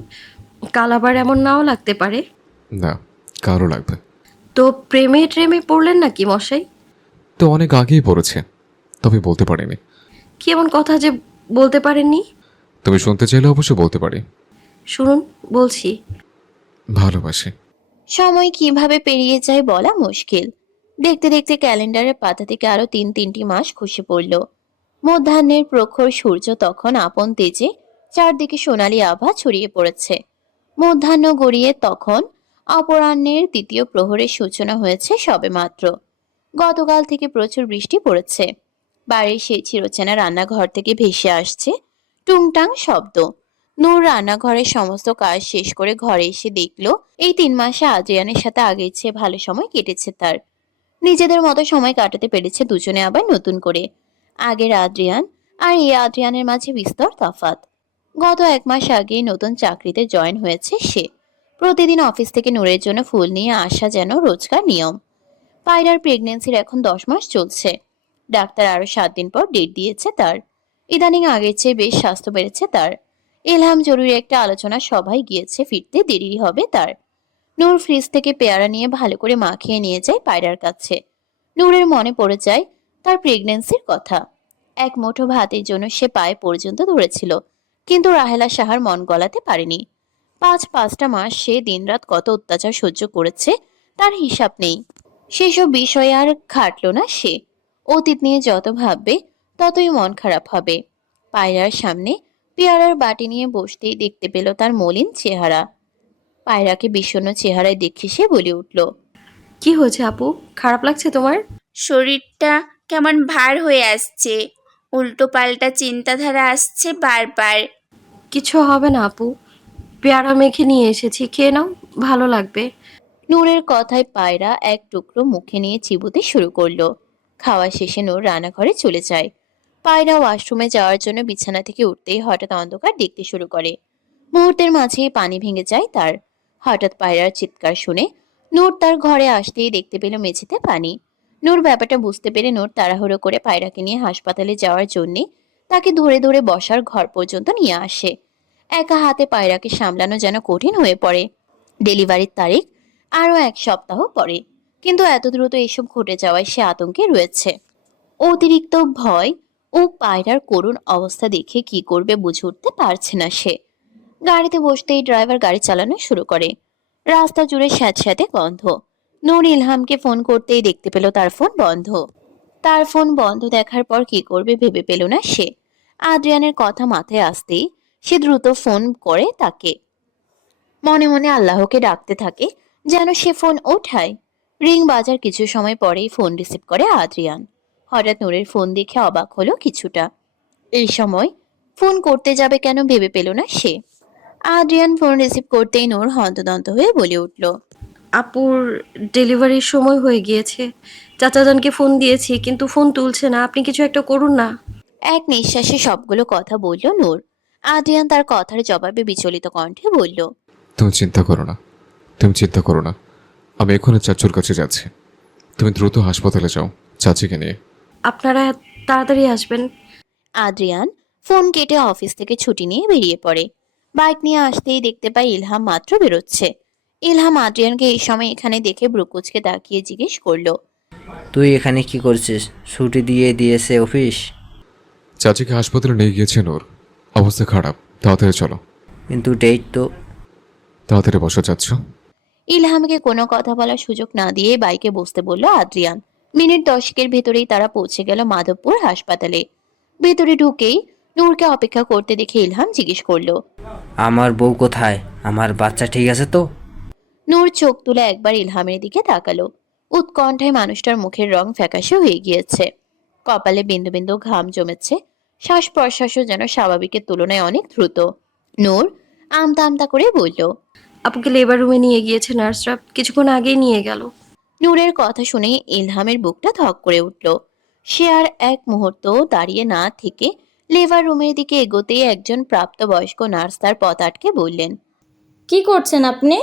কাল আবার এমন নাও লাগতে পারে। না, কারো লাগবে। তো প্রেমে ট্রেমে পড়লেন নাকি মশাই? তো অনেক আগেই পড়েছে, তবে বলতে পারিনি। কি এমন কথা যে বলতে পারেননি? তুমি শুনতে চাইলে অবশ্য বলতে পারি। শুনুন, বলছি। ভালোবাসি। সময় কিভাবে পেরিয়ে যায় বলা মুশকিল। দেখতে দেখতে ক্যালেন্ডারের পাতা থেকে আরো 3টি মাস খসে পড়ল। মধ্যাহ্নের প্রখর সূর্য তখন আপন তেজে চারদিকে সোনালি আভা ছড়িয়ে পড়েছে। মধ্যাহ্ন গড়িয়ে তখন অপরাহ্নের 2য় প্রহরের সূচনা হয়েছে সবেমাত্র। গতকাল থেকে প্রচুর বৃষ্টি পড়েছে। বাড়ির সেই চিরচেনা রান্নাঘর থেকে ভেসে আসছে টুংটাং শব্দ। নূর রান্নাঘরের সমস্ত কাজ শেষ করে ঘরে এসে দেখলো এই 3 মাসে আদ্রিয়ানের সাথে আগের চেয়ে ভালো সময় কেটেছে তার। নিজেদের মতো সময় কাটাতে পেরেছে দুজনে আবার নতুন করে। আগের আদ্রিয়ান আর এই আদ্রিয়ানের মাঝে বিস্তর তফাৎ। গত 1 মাস আগেই নতুন চাকরিতে জয়েন হয়েছে সে। প্রতিদিন অফিস থেকে নূরের জন্য ফুল নিয়ে আসা যেন রোজকার নিয়ম। পায়রার প্রেগনেন্সির এখন 10 মাস চলছে। ডাক্তার আরো 7 দিন পর ডেট দিয়েছে তার। ইদানিং আগের চেয়ে বেশ স্বাস্থ্য বেড়েছে তার। ইলহাম জরুরি একটা আলোচনা সভায় গিয়েছে, ফিরতে দেরি হবে তার। নূর ফ্রিজ থেকে পেয়ারা নিয়ে ভালো করে মাখিয়ে নিয়ে যায় পায়রার কাছে। নূরের মনে পড়ে যায় তার প্রেগনেন্সির কথা। এক মুঠো ভাতের জন্য সে পায়ে পর্যন্ত ধরেছিল, কিন্তু রাহেলা সাহার মন গলাতে পারেনি। 5টা মাস সে দিনরাত কত অত্যাচার সহ্য করেছে তার হিসাব নেই। সেসব বিষয়ে আর খাটলো না সে। অতীত নিয়ে যত ভাববে ততই মন খারাপ হবে। পায়রার সামনে পেয়ারার বাটি নিয়ে বসতেই দেখতে পেল তার মলিন চেহারা। পায়রাকে বিষণ্ণ চেহারায় দেখে সে বলে উঠল, কি হয়েছে আপু, খারাপ লাগছে তোমার? শরীরটা কেমন ভার হয়ে আসছে, উল্টো পাল্টা চিন্তাধারা আসছে বারবার। কিছু হবে না আপু, পেয়ারা মেখে নিয়ে এসেছি, খেয়ে নাও, ভালো লাগবে। নূরের কথায় পায়রা এক টুকরো মুখে নিয়ে চিবুতে শুরু করলো। খাওয়া শেষে নূর রান্নাঘরে চলে যায়। পায়রা ওয়াশরুমে যাওয়ার জন্য বিছানা থেকে উঠতেই হঠাৎ অন্ধকার দেখতে শুরু করে। মুহূর্তের মাঝেই পানি ভেঙে যায় তার। হঠাৎ পায়রার চিৎকার শুনে নূর তার ঘরে আসতেই দেখতে পেল মেঝেতে পানি। নূর ব্যাপারটা বুঝতে পেরে নূর তাড়াহুড়ো করে পায়রাকে নিয়ে হাসপাতালে যাওয়ার জন্যে তাকে ধরে ধরে বসার ঘর পর্যন্ত নিয়ে আসে। একা হাতে পায়রাকে সামলানো যেন কঠিন হয়ে পড়ে। ডেলিভারির তারিখ আরো 1 সপ্তাহ পরে, কিন্তু এত দ্রুত এসব ঘটে যাওয়ায় সে আতঙ্কে রয়েছে। অতিরিক্ত ভয় ও পায়রার করুণ অবস্থা দেখে কি করবে বুঝে উঠতে পারছে না সে। গাড়িতে বসতেই ড্রাইভার গাড়ি চালানো শুরু করে। রাস্তা জুড়ে স্যাঁতস্যাঁতে গন্ধ। নূর ইলহামকে ফোন করতেই দেখতে পেল তার ফোন বন্ধ। তার ফোন বন্ধ দেখার পর কি করবে ভেবে পেল না সে। আদ্রিয়ানের কথা মাথায় আসতেই সে দ্রুত ফোন করে তাকে। মনে মনে আল্লাহকে ডাকতে থাকে যেন সে ফোন ওঠায়। রিং বাজার কিছু সময় পরেই ফোন রিসিভ করে আদ্রিয়ান। হঠাৎ নূরের ফোন দেখে অবাক হলো কিছুটা। এই সময় ফোন করতে যাবে কেন ভেবে পেল না সে। আদ্রিয়ান ফোন রিসিভ করতেই নূর হন্তদন্ত হয়ে বলে উঠল, আপুর ডেলিভারির সময় হয়ে গিয়েছে, চাচাজানকে ফোন দিয়েছি কিন্তু ফোন তুলছে না, আপনি কিছু একটা করুন না। এক নিঃশ্বাসে সবগুলো কথা বলল নূর। আদ্রিয়ান তার কথার জবাবে বিচলিত কণ্ঠে বলল, তুমি চিন্তা করো না, তুমি চিন্তা করো না, আমি এখনই চাচুর কাছে যাচ্ছি। তুমি দ্রুত হাসপাতালে যাও চাচিকে নিয়ে। আপনারা তাড়াতাড়ি আসবেন। আদ্রিয়ান ফোন কেটে অফিস থেকে ছুটি নিয়ে বেরিয়ে পড়ে। বাইক নিয়ে আসতেই দেখতে পায় ইলহাম মাত্র বেরোচ্ছে। ইলহাম আদ্রিয়ানকে এই সময় এখানে দেখে ব্রুকুচকে তাকিয়ে জিজ্ঞেস করলো, তুই এখানে কি করছিস? ছুটি দিয়ে দিয়েছে অফিস? চাচিকে হাসপাতালে নিয়ে গিয়েছে নূর, অবস্থা খারাপ, তাড়াতাড়ি চলো। কিন্তু ডেট তো। তাড়াতাড়ি বসো চাচ্ছ। ইলহামকে কোনো কথা বলার সুযোগ না দিয়ে বাইকে বসতে বলল আদ্রিয়ান। মিনিট 10 ভেতরেই তারা পৌঁছে গেল মাধবপুর হাসপাতালে। ভেতরে ঢুকেই নূরকে অপেক্ষা করতে দেখে ইলহাম জিজ্ঞেস করলো, আমার বউ কোথায়? আমার বাচ্চা ঠিক আছে তো? নূর চোখ তুলে একবার ইলহামের দিকে তাকালো। উৎকণ্ঠায় মানুষটার মুখের রং ফ্যাকাশে হয়ে গিয়েছে। কপালে বিন্দু বিন্দু ঘাম জমেছে। শ্বাস প্রশ্বাসও যেন স্বাভাবিকের তুলনায় অনেক দ্রুত। নূর আমতা আমতা করে বলল, আপুকে লেবার রুমে নিয়ে গিয়েছে নার্সরা, কিছুক্ষণ আগেই নিয়ে গেল। নূরের কথা শুনে ইলহামের বুকটা ধক করে উঠল। সে আর এক মুহূর্ত দাঁড়িয়ে না থেকে লেবার রুমের দিকে এগোতেই একজন প্রাপ্তবয়স্ক নার্স তার পথ আটকে বললেন, কি করছেন আপনি?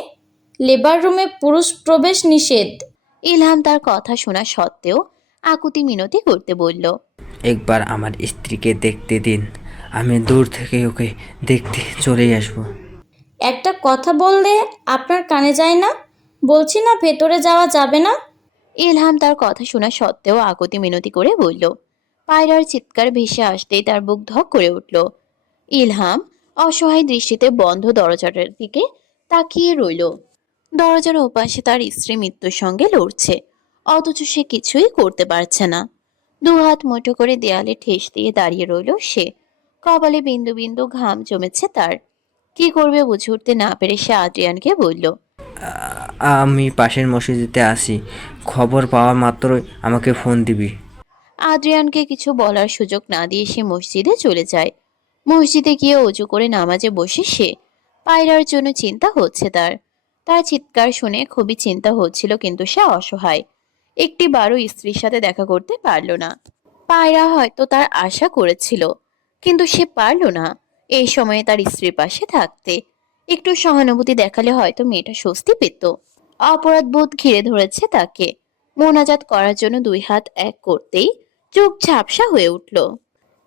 লেবার রুমে পুরুষ প্রবেশ নিষেধ। ইলহাম তার কথা শোনা সত্ত্বেও আকুতি মিনতি করতে বলল, একবার আমার স্ত্রীকে দেখতে দিন, আমি দূর থেকে ওকে দেখতে চলেই আসবো। একটা কথা বললে আপনার কানে যায় না? বলছি না ভেতরে যাওয়া যাবে না। ইলহাম তার কথা শোনা সত্ত্বেও আকুতি মিনতি করে বলল। পায়রার চিৎকার ভেসে আসতেই তার বুক ধক করে উঠল। ইলহাম অসহায় দৃষ্টিতে বন্ধ দরজাটার দিকে তাকিয়ে রইল। দরজার ওপাশে তার স্ত্রী মৃত্যুর সঙ্গে লড়ছে, অথচ সে কিছুই করতে পারছে না। দুহাত মুঠো করে দেয়ালে ঠেস দিয়ে দাঁড়িয়ে রইল সে। কপালে বিন্দু বিন্দু ঘাম জমেছে তার। কি করবে বুঝে উঠতে না পেরে সে আদ্রিয়ানকে বলল, আমি পাশের মসজিদে আসি, খবর পাওয়া মাত্রই আমাকে ফোন দিবি। আদ্রিয়ানকে কিছু বলার সুযোগ না দিয়ে সে মসজিদে চলে যায়। মসজিদে গিয়ে অজু করে নামাজে বসে সে। পায়রার জন্য চিন্তা হচ্ছে তার। তার চিৎকার শুনে খুবই চিন্তা হচ্ছিল, কিন্তু সে অসহায়। একটি বারো স্ত্রীর সাথে দেখা করতে পারল না। পায়রা হয়তো তার আশা করেছিল, কিন্তু সে পারল না এই সময়ে তার স্ত্রীর পাশে থাকতে। একটু সহানুভূতি দেখালে হয়তো মেয়েটা স্বস্তি পেত। অপরাধ বোধ ঘিরে ধরেছে তাকে। মোনাজাত করার জন্য 2 হাত এক করতেই চোখ ঝাপসা হয়ে উঠল।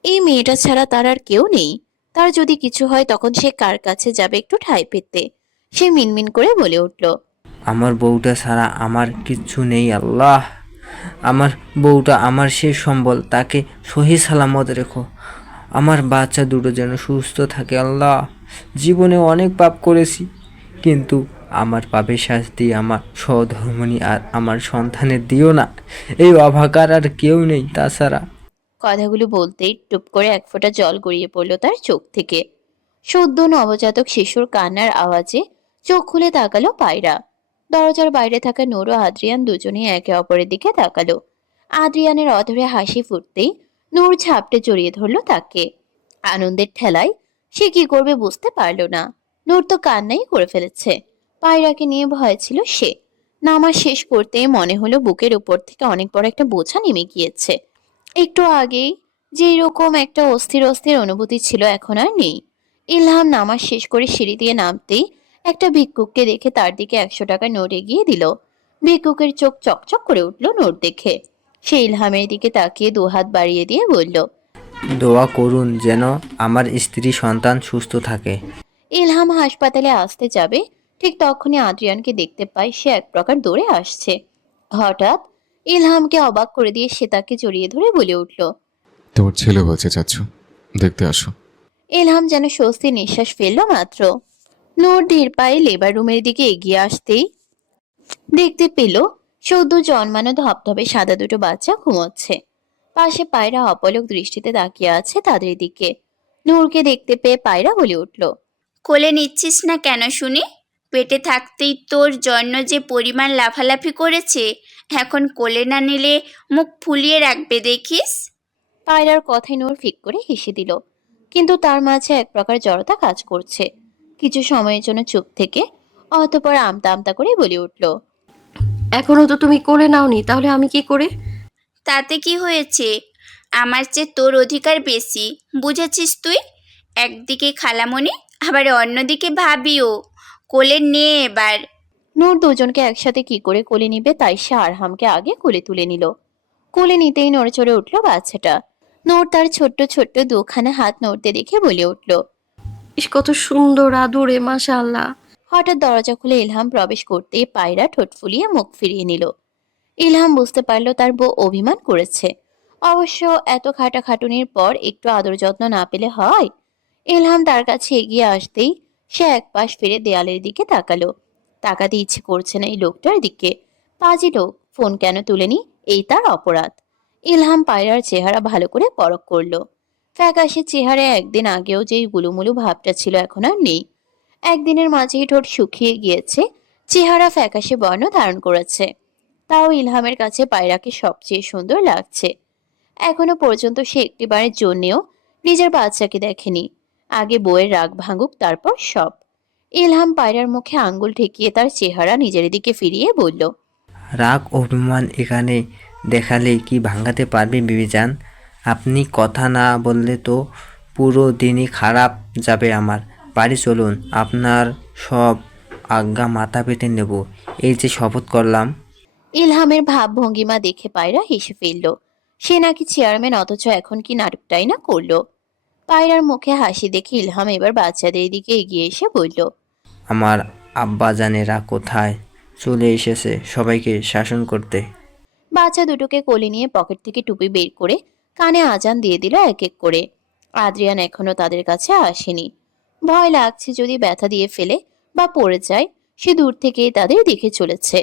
এই মেয়েটা ছাড়া তার আর কেউ নেই। তার যদি কিছু হয় তখন সে কার কাছে যাবে একটু ঠাঁই পেতে? সে মিনমিন করে বলে উঠল, আমার বউটা ছাড়া আমার কিচ্ছু নেই আল্লাহ। আমার বউটা আমার শেষ সম্বল, তাকে সহি সালামত রেখো। আমার বাচ্চা দুটো যেন সুস্থ থাকে আল্লাহ। জীবনে অনেক পাপ করেছি, কিন্তু আমার পাপের শাস্তি আমার সহধর্মিণী আর আমার সন্তানের দিও না। এই অভাগার আর কেউ নেই তাছাড়া। কথাগুলো বলতেই টুপ করে 1 ফোঁটা জল গড়িয়ে পড়ল তার চোখ থেকে। সদ্য নবজাতক শিশুর কান্নার আওয়াজে চোখ খুলে তাকালো পায়রা। দরজার বাইরে থাকা নূর ও আদ্রিয়ান দুজনেই একে অপরের দিকে তাকালো। আদ্রিয়ানের অধরে হাসি ফুটতেই নূর ঝাপটে জড়িয়ে ধরলো তাকে। আনন্দের ঠেলায় সে কি করবে বুঝতে পারল না। নূর তো কান্নাই করে ফেলেছে। পায়রাকে নিয়ে ভয় ছিল সে। নামাজ শেষ করতে মনে হলো বুকের উপর থেকে অনেক বড় একটা বোঝা নেমে গিয়েছে। একটু আগেই যেই রকম একটা অস্থির অস্থির অনুভূতি ছিল এখন আর নেই। ইলহাম নামাজ শেষ করে সিঁড়ি দিয়ে নামতেই একটা ভিক্ষুককে দেখে তার দিকে 100 টাকার নোট এগিয়ে দিল। ভিক্ষুকের চোখ চকচক করে উঠল নোট দেখে। সে ইলহামের দিকে তাকিয়ে দুহাত বাড়িয়ে দিয়ে বলল, দোয়া করুন যেন আমার স্ত্রী সন্তান সুস্থ থাকে। ইলহাম হাসপাতালে আসতে যাবে, ঠিক তখনই আদ্রিয়ানকে দেখতে পায় সে এক প্রকার দৌড়ে আসছে। হঠাৎ ইলহামকে অবাক করে দিয়ে সে তাকে জড়িয়ে ধরে বলে উঠল। তোমার ছেলে হয়েছে চাচ্ছ, দেখতে আসো। ইলহাম যেন স্বস্তির নিঃশ্বাস ফেলল মাত্র। নূর ধীর পায়ে লেবার রুমের দিকে এগিয়ে আসতেই দেখতে পেল সদ্য জন্মানো ধবধবে সাদা দুটো বাচ্চা ঘুমোচ্ছে। পাশে পায়রা অপলক দৃষ্টিতে তাকিয়ে আছে তাদের দিকে। নূরকে দেখতে পেয়ে পায়রা বলে উঠল, কোলে নিচ্ছিস না কেন শুনি? পেটে থাকতেই তোর জন্য যে পরিমাণ লাফালাফি করেছে, এখন কোলে না নিলে মুখ ফুলিয়ে রাখবে দেখিস। পায়রার কথায় নূর ফিক করে হেসে দিল, কিন্তু তার মাঝে এক প্রকার জড়তা কাজ করছে। কিছু সময়ের জন্য চুপ থেকে অতঃপর আমতা আমতা করে বলে উঠল, এখনো তো তুমি কোলে নাওনি, তাহলে আমি কি করে? তাতে কি হয়েছে? আমার চেয়ে তোর অধিকার বেশি, বুঝেছিস তুই? একদিকে খালামণি, আবার অন্যদিকে ভাবিও। কোলে নে এবার। নূর দুজনকে একসাথে কি করে কোলে নিবে তাই সে আরহামকে আগে কোলে তুলে নিল। কোলে নিতেই নড়ে চড়ে উঠল বাচ্চাটা। নূর তার ছোট্ট ছোট্ট দুখানা হাত নড়তে দেখে বলে উঠল। ইস, কত সুন্দর আদুরে, মাশাআল্লাহ। হঠাৎ দরজা খুলে ইলহাম প্রবেশ করতেই পায়রা ঠোঁট ফুলিয়ে মুখ ফিরিয়ে নিল। ইলহাম বুঝতে পারল তার বউ অভিমান করেছে। অবশ্য এত খাটাখাটুনির পর একটু আদর যত্ন না পেলে হয়? ইলহাম তার কাছে এগিয়ে আসতেই সে এক পাশ ফিরে দেয়ালের দিকে তাকালো। তাকাতে ইচ্ছে করছে না এই লোকটার দিকে। পাজি লোক, ফোন কেন তুলেনি এই তার অপরাধ। ইলহাম পায়রার চেহারা ভালো করে পরখ করলো। ফ্যাকাশে চেহারায় একদিন আগেও যেই গুলুমুলু ভাবটা ছিল এখন আর নেই। একদিনের মাঝেই ঠোঁট শুকিয়ে গিয়েছে, চেহারা ফ্যাকাশে বর্ণ ধারণ করেছে। তাও ইলহামের কাছে পায়রাকে সবচেয়ে সুন্দর লাগছে। এখনো পর্যন্ত সে একটিবারের জন্যেও নিজের বাচ্চাকে দেখেনি। আগে বউয়ের রাগ ভাঙুক, তারপর সব। ইলহাম পায়রার মুখে আঙ্গুল ঠেকিয়ে তার চেহারা নিজের দিকে ফিরিয়ে বলল, রাগ অভিমান এখানে দেখালে কি ভাঙাতে পারবে বিবিজান? আপনি কথা না বললে তো পুরো দিনই খারাপ যাবে আমার। বাড়ি চলুন, আপনার সব আজ্ঞা মাথা পেতে নেব, এই যে শপথ করলাম। ইলহামের ভাব ভঙ্গিমা দেখে পায়রা হেসে ফেলল। সে নাকি চেয়ারম্যান, অথচ এখন কি নাটকটাই না করলো। পায়রার মুখে হাসি দেখে ইলহাম এবার বাচ্চাদের দিকে এগিয়ে এসে বলল, আমার আব্বাজানেরা কোথায়? চলে এসেছে সবাইকে শাসন করতে। বাচ্চা দুটোকে কোলে নিয়ে পকেট থেকে টুপি বের করে কানে আজান দিয়ে দিল এক এক করে। আদ্রিয়ান এখনো তাদের কাছে আসেনি। ভয় লাগছে যদি ব্যথা দিয়ে ফেলে বা পড়ে যায়। সে দূর থেকেই তাদের দেখে চলেছে।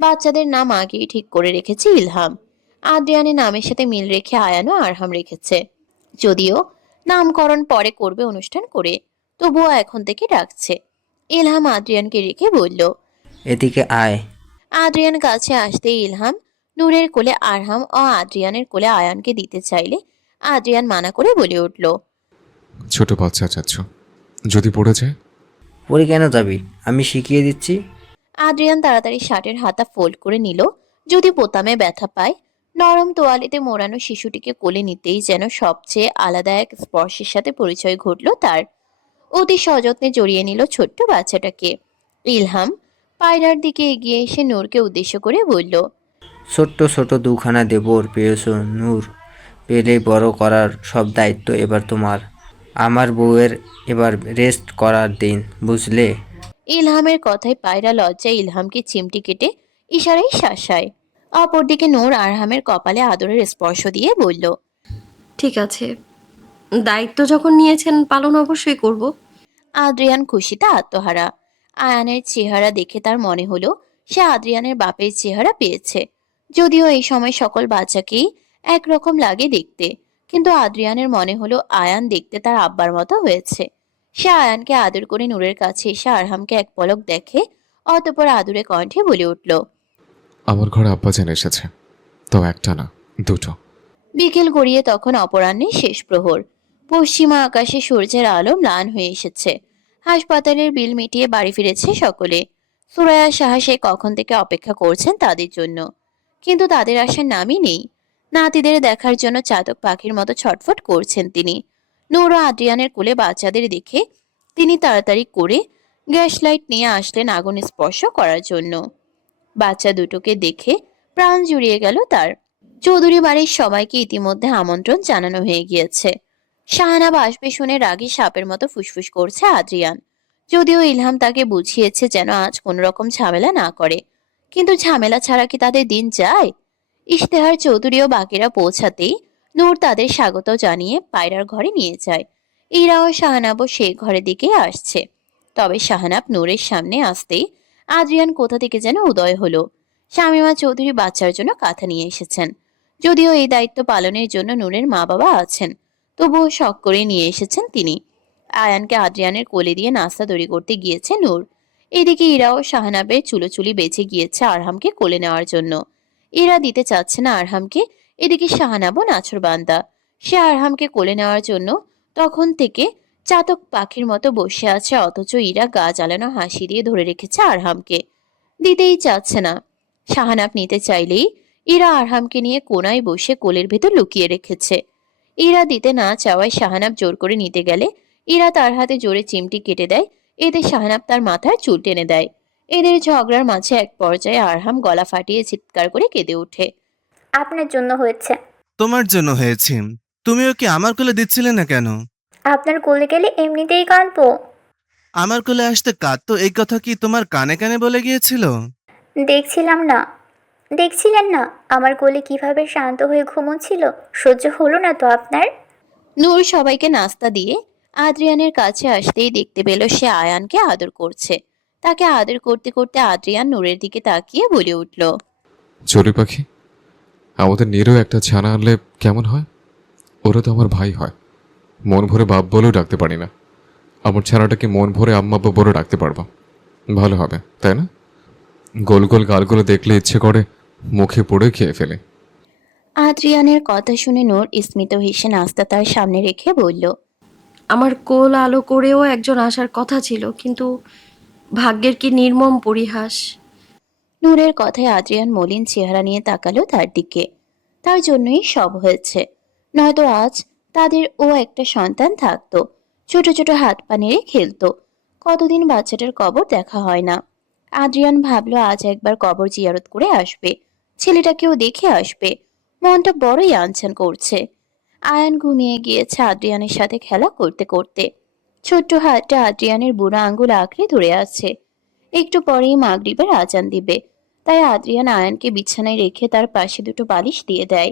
বাচ্চাদের নাম আগেই ঠিক করে রেখেছে ইলহাম। আদ্রিয়ানের নামের সাথে মিল রেখে আয়ানও আরহাম রেখেছে। যদিও নামকরণ পরে করবে অনুষ্ঠান করে, তবুও এখন থেকে ডাকছে। ইলহাম আদ্রিয়ানকে রেখে বলল, এদিকে আয়। আদ্রিয়ান কাছে আসতে ইলহাম নূরের কোলে আরহাম ও আদ্রিয়ানের কোলে আয়ানকে দিতে চাইলে আদ্রিয়ান মানা করে বলে উঠল, ছোট বাচ্চা চাচ্ছ, যদি পড়ে যায়? পরে কেন যাবি? আমি শিখিয়ে দিচ্ছি। আদ্রিয়ান তাড়াতাড়ি শার্টের হাতা ফোল্ড করে নিল। যদি বোতামে ব্যথা পায়। নরম তোয়ালেতে মোড়ানো শিশুটিকে কোলে নিতেই যেন সবচেয়ে আলাদা এক স্পর্শের সাথে পরিচয় ঘটল তার। অতি সযত্নে জড়িয়ে নিল ছোট্ট বাচ্চাটাকে। ইলহাম পায়রার দিকে এগিয়ে এসে নূরকে উদ্দেশ্য করে বলল, ছোট্ট ছোট দুখানা দেবর পেয়েছো নূর, পেলে বড় করার সব দায়িত্ব এবার তোমার। আমার বউয়ের এবার রেস্ট করার দিন, বুঝলে? ইলহামের কথায় পায়রা লজ্জায় ইলহামকে চিমটি কেটে ইশারায় শাসায়। অপরদিকে নূর আরহামের কপালে আদরের স্পর্শ দিয়ে বলল, ঠিক আছে, দায়িত্ব যখন নিয়েছেন পালন অবশ্যই করব। আদ্রিয়ান খুশিতে আত্মহারা। আয়ানের চেহারা দেখে তার মনে হলো সে আদ্রিয়ানের বাপের চেহারা পেয়েছে। যদিও এই সময় সকল বাচ্চাকেই একরকম লাগে দেখতে, কিন্তু আদ্রিয়ানের মনে হলো আয়ান দেখতে তার আব্বার মতো হয়েছে। সে আয়ানকে আদর করে নূরের কাছে এসে আরহামকে এক পলক দেখে, অতঃপর আদুরে কণ্ঠে বলে উঠল। আমার ঘরে আব্বাজান এসেছে, তাও একটা না, দুটো। বিকেল গড়িয়ে তখন অপরাহ্নের শেষ প্রহর। পশ্চিমা আকাশে সূর্যের আলো ম্লান হয়ে এসেছে। হাসপাতালের বিল মিটিয়ে বাড়ি ফিরেছে সকলে। সুরায়া সাহা কখন থেকে অপেক্ষা করছেন তাদের জন্য, কিন্তু তাদের আসার নামই নেই। নাতিদের দেখার জন্য চাতক পাখির মতো ছটফট করছেন তিনি। নূর ও আদ্রিয়ানের কোলে বাচ্চাদের দেখে তিনি তাড়াতাড়ি করে গ্যাস লাইট নিয়ে আসলেন আগুন স্পর্শ করার জন্য। বাচ্চা দুটোকে দেখে প্রাণ জুড়িয়ে গেল তার। চৌধুরী বাড়ির সবাইকে ইতিমধ্যে আমন্ত্রণ জানানো হয়ে গিয়েছে। শাহানাব আসবে শুনে রাগে সাপের মতো ফুসফুস করছে আদ্রিয়ান। যদিও ইলহাম তাকে বুঝিয়েছে যেন আজ কোনো রকম ঝামেলা না করে, কিন্তু ঝামেলা ছাড়া কি তাদের দিন যায়? ইশতেহার চৌধুরী ও বাকিরা পৌঁছাতেই নূর তাদের স্বাগত জানিয়ে পায়রার ঘরে নিয়ে যায়। ইরা ও শাহানাবও সে ঘরের দিকে আসছে। তবে শাহানাব নূরের সামনে আসতেই আদ্রিয়ান কোথা থেকে যেন উদয় হলো। শামীমা চৌধুরী বাচ্চার জন্য কাঁথা নিয়ে এসেছেন। যদিও এই দায়িত্ব পালনের জন্য নূরের মা বাবা আছেন, তবুও শখ করে নিয়ে এসেছেন তিনি। আয়ানকে আদ্রিয়ানের কোলে দিয়ে নাস্তা তৈরি করতে গিয়েছে নূর। এদিকে ইরা ও শাহানাবের চুলোচুলি বেঁচে গিয়েছে আরহামকে কোলে নেওয়ার জন্য। ইরা দিতে চাচ্ছে না আরহামকে, এদিকে শাহানাবও নাছোড়বান্দা। সে আরহামকে কোলে নেওয়ার জন্য তখন থেকে চাতক পাখির মতো বসে আছে, অথচ ইরা গা জ্বালানো হাসি দিয়ে ধরে রেখেছে আরহামকে, দিতেই চাচ্ছে না। শাহানাব নিতে চাইলেই ইরা আরহামকে নিয়ে কোনায় বসে কোলের ভেতর লুকিয়ে রেখেছে। ইরা দিতে না চাওয়ায় শাহানাব জোর করে নিতে গেলে ইরা তার হাতে জোরে চিমটি কেটে দেয়। এতে শাহানাব তার মাথার চুল টেনে দেয়। এদের ঝগড়ার মাঝে এক পর্যায়ে আরহাম গলা ফাটিয়ে চিৎকার করে কেঁদে ওঠে। আপনার জন্য হয়েছে। তোমার জন্য হয়েছে। তুমি ওকে আমার কোলে দিচ্ছিলে না কেন? আপনার কোলে গেলে এমনিতেই কাঁদবো। আমার কোলে আসতে কাঁদতো, এই কথা কি তোমার কানে কানে বলে গিয়েছিল? দেখছিলেন না আমার কোলে কিভাবে শান্ত হয়ে ঘুমোচ্ছিল? সহ্য হলো না তো আপনার? নূর সবাইকে নাস্তা দিয়ে আদ্রিয়ানের কাছে আসতেই দেখতে পেল সে আয়ানকে আদর করছে। তাকে আদর করতে করতে আদ্রিয়ান নূরের দিকে তাকিয়ে বলে উঠল। চড়ুই পাখি, আমাদের নিরও একটা ছানা আনলে কেমন হয়? ওরা তো আমার ভাই হয়, মন ভরে বাপ বলেও ডাকতে পারি না। আমার ছানাটাকে মন ভরে আম্মা আব্বা বলে ডাকতে পারবো, ভালো হবে তাই না? গোল গোল গালগুলো দেখলে ইচ্ছে করে মুখে পড়ে খেয়ে ফেলে। আদ্রিয়ানের কথা শুনে নূর স্মিত হেসে নাস্তা তার সামনে রেখে বলল। আমার কোল আলো করেও একজন আসার কথা ছিল, কিন্তু ভাগ্যের কি নির্মম পরিহাস। নূরের কথায় আদ্রিয়ান মলিন চেহারা নিয়ে তাকালো তার দিকে। তার জন্যই সব হয়েছে, নয়তো আজ তাদের ও একটা সন্তান থাকতো, ছোট ছোট হাত পা নেড়ে খেলতো। কতদিন বাচ্চাটার কবর দেখা হয় না। আদ্রিয়ান ভাবলো আজ একবার কবর জিয়ারত করে আসবে, ছেলেটাকেও দেখে আসবে। মনটা বড়ই আনচান করছে। আয়ান ঘুমিয়ে গিয়েছে আদ্রিয়ানের সাথে খেলা করতে করতে। ছোট্ট হাতটা আদ্রিয়ানের বুড়া আঙ্গুল আঁকড়ে ধরে আছে। একটু পরেই মাগরিবের আজান দিবে, তাই আদ্রিয়ান আয়ানকে বিছানায় রেখে তার পাশে দুটো বালিশ দিয়ে দেয়।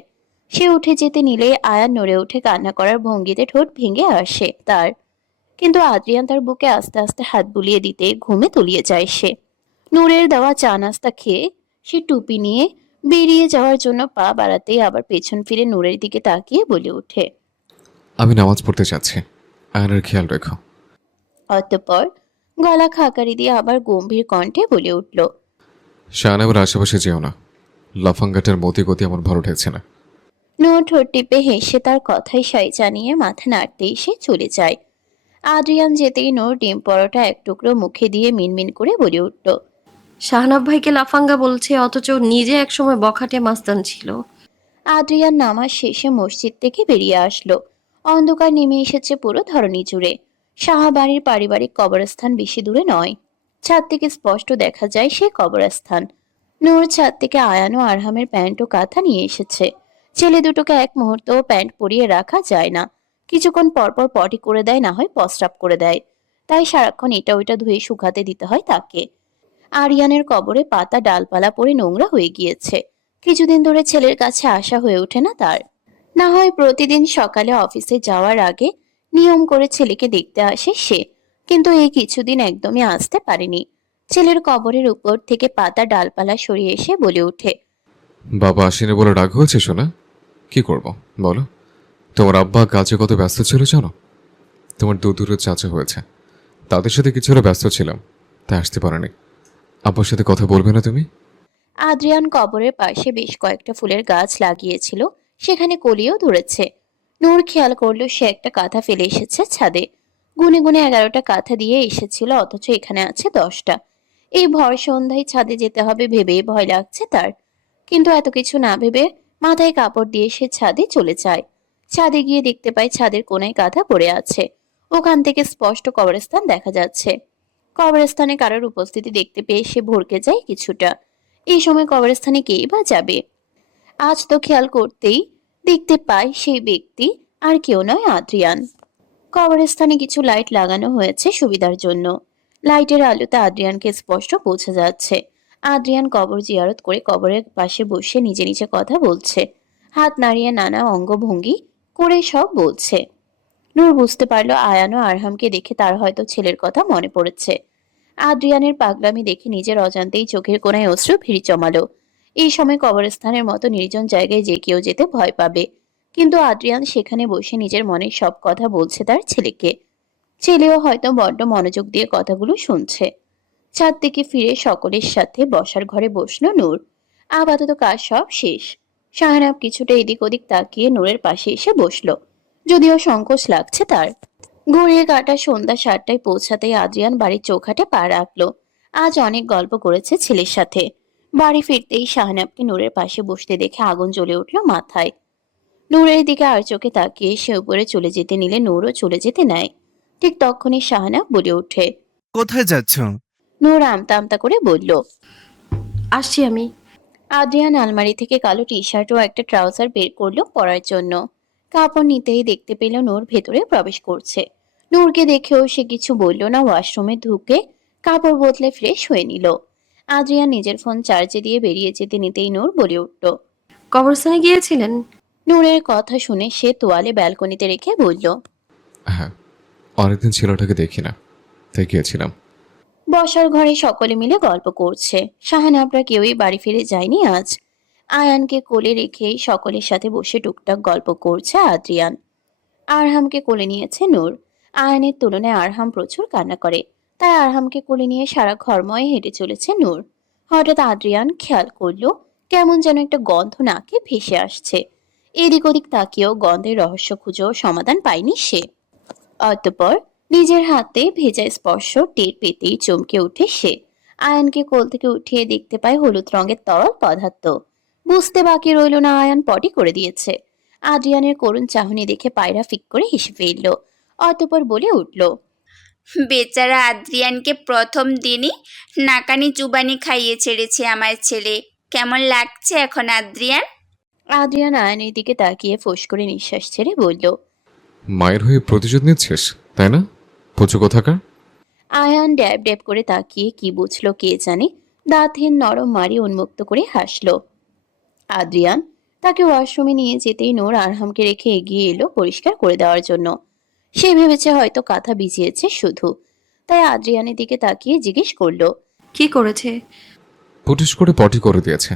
সে উঠে যেতে নিলে আয়ান নড়ে উঠে কান্না করার ভঙ্গিতে ঠোঁট ভেঙে আসে তার। কিন্তু আদ্রিয়ান তার বুকে আস্তে আস্তে হাত বুলিয়ে দিতে ঘুমে তলিয়ে যায় সে। নূরের দেওয়া চা নাস্তা খেয়ে সে টুপি নিয়ে বেরিয়ে যাওয়ার জন্য পা বাড়াতেই আবার পেছন ফিরে নূরের দিকে তাকিয়ে বলে ওঠে। আমি নামাজ পড়তে যাচ্ছি, আয়নের খেয়াল রেখো। অতঃপর গলা খাকারি দিয়ে আবার গম্ভীর কণ্ঠে বলে উঠল। শাহানাবের আশেপাশে যেও না, লাফাঙ্গাটার মতি গতি আমার ভালো ঠেকছে না। নূর ঠোঁট টিপে হেসে তার কথাই সাই জানিয়ে মাথা নাড়তেই সে চলে যায়। আদ্রিয়ান যেতেই নূর ডিম পরোটা এক টুকরো মুখে দিয়ে মিনমিন করে বলে উঠল। শাহনাব ভাইকে লাফাঙ্গা বলছে, অথচ নিজে একসময় বখাটে মাস্তান ছিল। আদ্রিয়ান নামাজ শেষে মসজিদ থেকে বেরিয়ে আসলো। অন্ধকার নেমে এসেছে পুরো ধরনী জুড়ে। শাহবাড়ির পারিবারিক কবরস্থান বেশি দূরে নয়। ছাদ থেকে স্পষ্ট দেখা যায় সে কবরস্থান। নূর ছাদ থেকে আয়ান ও আরহামের প্যান্ট ও কাঁথা নিয়ে এসেছে। ছেলে দুটোকে এক মুহূর্তও প্যান্ট পরিয়ে রাখা যায় না। কিছুক্ষণ পরপর পটি করে দেয়, না হয় প্রস্রাব করে দেয়। তাই সারাক্ষণ এটা ওইটা ধুয়ে শুকাতে দিতে হয় তাকে। আরিয়ানের কবরে পাতা ডালপালা পড়ে নোংরা হয়ে গিয়েছে। কিছুদিন ধরে ছেলের কাছে আসা হয়ে ওঠে না তার। না হয় প্রতিদিন সকালে অফিসে যাওয়ার আগে নিয়ম করে ছেলেকে দেখতে আসে সে, কিন্তু এই কিছুদিন একদমই আসতে পারেনি। ছেলের কবরের উপর থেকে পাতা ডালপালা সরিয়ে এসে বলে ওঠে। বাবা আসেনি বলে রাগ হয়েছে শোনা? কি করব বলো? তোমার আব্বা কাজে কত ব্যস্ত ছিল জানো? তোমার দূরের চাচা হয়েছে, তাদের সাথে কিছুটা ব্যস্ত ছিলাম, তাই আসতে পারিনি। আব্বার সাথে কথা বলবে না তুমি? আদ্রিয়ান কবরের পাশে বেশ কয়েকটা ফুলের গাছ লাগিয়েছিল, সেখানে কলিও ধরেছে। নূর খেয়াল করলো সে একটা কাঁথা ফেলে এসেছে ছাদে। গুনে গুনে 11টা কাঁথা দিয়ে এসেছিল, অথচ এখানে আছে 10টা। এই ভর সন্ধ্যায় ছাদে যেতে হবে ভেবেই ভয় লাগছে তার। কিন্তু এত কিছু না ভেবে মাথায় কাপড় দিয়ে সে ছাদে চলে যায়। ছাদে গিয়ে দেখতে পায় ছাদের কোনায় কাঁথা পড়ে আছে। ওখান থেকে স্পষ্ট কবরস্থান দেখা যাচ্ছে। কবরস্থানে কারোর উপস্থিতি দেখতে পেয়ে সে ভড়কে যায় কিছুটা। এই সময় কবরস্থানে কেই বা যাবে? আজ তো খেয়াল করতেই দেখতে পায় সেই ব্যক্তি আর কেউ নয়, আদ্রিয়ান। কবরস্থানে কিছু লাইট লাগানো হয়েছে সুবিধার জন্য। লাইটের আলোতে আদ্রিয়ানকে স্পষ্ট বোঝা যাচ্ছে। আদ্রিয়ান কবর জিয়ারত করে কবরের পাশে বসে নিজে নিজে কথা বলছে। হাত নাড়িয়ে নানা অঙ্গভঙ্গি করে সব বলছে। নূর বুঝতে পারলো আয়ান ও আরহামকে দেখে তার হয়তো ছেলের কথা মনে পড়েছে। আদ্রিয়ানের পাগলামি দেখে নিজের অজান্তেই চোখের কোণায় অশ্রু ভিড় জমালো। এই সময় কবরস্থানের মতো নির্জন জায়গায় যে কেউ যেতে ভয় পাবে, কিন্তু আদ্রিয়ান সেখানে বসে নিজের মনের সব কথা বলছে তার ছেলেকে। ছেলেও হয়তো বড্ড মনোযোগ দিয়ে কথাগুলো শুনছে। ছাদ থেকে ফিরে সকলের সাথে বসার ঘরে বসলো নূর। আপাতত কাজ সব শেষ। শাহনাব কিছুটা এদিক ওদিক তাকিয়ে নূরের পাশে এসে বসলো, যদিও সংকোচ লাগছে তার। ঘুরিয়ে কাটা সন্ধ্যা 7টায় পৌঁছাতেই আদ্রিয়ান বাড়ির চৌখাটে পা রাখলো। আজ অনেক গল্প করেছে ছেলের সাথে। বাড়ি ফিরতেই শাহনাবকে নূরের পাশে বসতে দেখে আগুন জ্বলে উঠলো মাথায়। নূরের দিকে আর চোখে তাকিয়ে সে উপরে চলে যেতে নিলে নূরও চলে যেতে নেয়। ঠিক তখনই শাহনাব বলে ওঠে। কোথায় যাচ্ছ? নূর আমতা আমতা করে বলল, আসছি আমি। আদ্রিয়ান আলমারি থেকে কালো টি শার্ট ও একটা ট্রাউজার বের করলো পরার জন্য। কাপড় নিতেই দেখতে পেল নূর ভেতরে প্রবেশ করছে। নূরকে দেখেও সে কিছু বলল না, ওয়াশরুমে ঢুকে কাপড় বদলে ফ্রেশ হয়ে নিল। আদ্রিয়ান নিজের ফোন চার্জে দিয়ে বেরিয়ে যেতে নিতেই নূর বলে উঠল। কবরস্থানে গিয়েছিলেন? নূরের কথা শুনে সে তোয়ালে ব্যালকনিতে রেখে বলল, হ্যাঁ, অনেকদিন ছেলেটাকে দেখি না, তাই গিয়েছিলাম। বসার ঘরে সকলে মিলে গল্প করছে। শাহানাবরা কেউই বাড়ি ফিরে যায়নি আজ। আয়ানকে কোলে রেখেই সকলের সাথে বসে টুকটাক গল্প করছে আদ্রিয়ান। আরহামকে কোলে নিয়েছে নূর। আয়ানের তুলনায় আরহাম প্রচুর কান্না করে, তাই আরহামকে কোলে নিয়ে সারা ঘরময় হেঁটে চলেছে নূর। হঠাৎ আদ্রিয়ান খেয়াল করলো কেমন যেন একটা গন্ধ নাকে ভেসে আসছে। এদিক ওদিক তাকিয়েও গন্ধের রহস্য খুঁজেও সমাধান পায়নি সে। অতঃপর নিজের হাতে ভেজা স্পর্শ টের পেতেই চমকে উঠে সে। আয়ানকে কোল থেকে উঠিয়ে দেখতে পায় হলুদ রঙের তরল পদার্থ। বুঝতে বাকি রইল না আয়ান পটি করে দিয়েছে। আদ্রিয়ানের করুণ চাহনি দেখে পায়রা ফিক করে হেসে ফেলল। অতঃপর বলে উঠল, বেচারা আদ্রিয়ানকে প্রথম দিনই নাকানি চুবানি খাইয়ে ছেড়েছে আমার ছেলে। কেমন লাগছে এখন আদ্রিয়ান? আদ্রিয়ান আয়ানের দিকে তাকিয়ে ফোঁস করে নিঃশ্বাস ছেড়ে বলল, মায়ের হয়ে প্রতিশোধ নিচ্ছিস, তাই না? পুচু কোথাকার। আয়ান ড্যাব ড্যাব করে তাকিয়ে কি বুঝলো কে জানে, দাঁতহীন নরম মারি উন্মুক্ত করে হাসল। আদ্রিয়ান তাকে ওয়াশরুমে নিয়ে যেতেই নূর আরহামকে রেখে এগিয়ে এলো পরিষ্কার করে দেওয়ার জন্য। সে ভেবেছে হয়তো কাঁথা ভিজিয়েছে শুধু, তাই আদ্রিয়ানের দিকে তাকিয়ে জিজ্ঞেস করলো, কি করেছে? পুটিশ করে পটি করে দিয়েছে।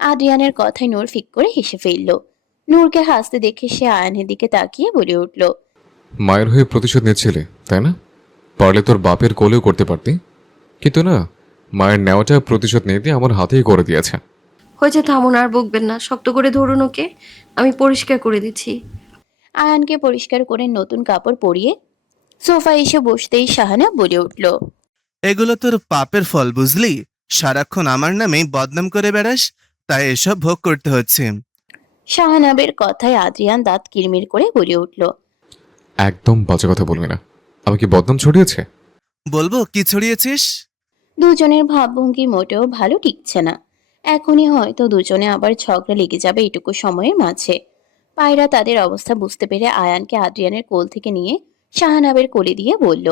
আদ্রিয়ানের কথায় নূর ফিক করে হেসে ফেলল। নূরকে হাসতে দেখে সে আয়ানের দিকে তাকিয়ে বলে উঠল, মায়ের হয়ে প্রতিশোধ নিচ্ছিলে, তাই না? পারলে তোর বাপের কোলেও করতে পারতি, কিন্তু না, মায়ের নেওয়াটা প্রতিশোধ নিতে আমার হাতেই করে দিয়েছে। হয়েছে, থামুন, আর বকবেন না। শক্ত করে ধরুন ওকে, আমি পরিষ্কার করে দিচ্ছি। আয়ানকে পরিষ্কার করে নতুন কাপড় পরিয়ে সোফা এসে বসতেই শাহানা বলে উঠল, এগুলো তোর পাপের ফল, বুঝলি? সারাক্ষণ আমার নামেই বদনাম করে বেড়াস, তাই এসব ভোগ করতে হচ্ছে। শাহানাবের কথায় আদ্রিয়ান দাঁত কিরমির করে বলে উঠল, একদম বাজে কথা বলবি না। আমি কি বদনাম ছড়িয়েছে? বলবো কি ছড়িয়েছিস? দুজনের ভাবভঙ্গি মোটেও ভালো টিকছে না। এখনই হয়তো দুজনে আবার ঝগড়া লেগে যাবে এটুকু সময়ের মাঝে। পায়রা তাদের অবস্থা বুঝতে পেরে আয়ানকে আদ্রিয়ানের কোল থেকে নিয়ে শাহানাবের কোলে দিয়ে বলল,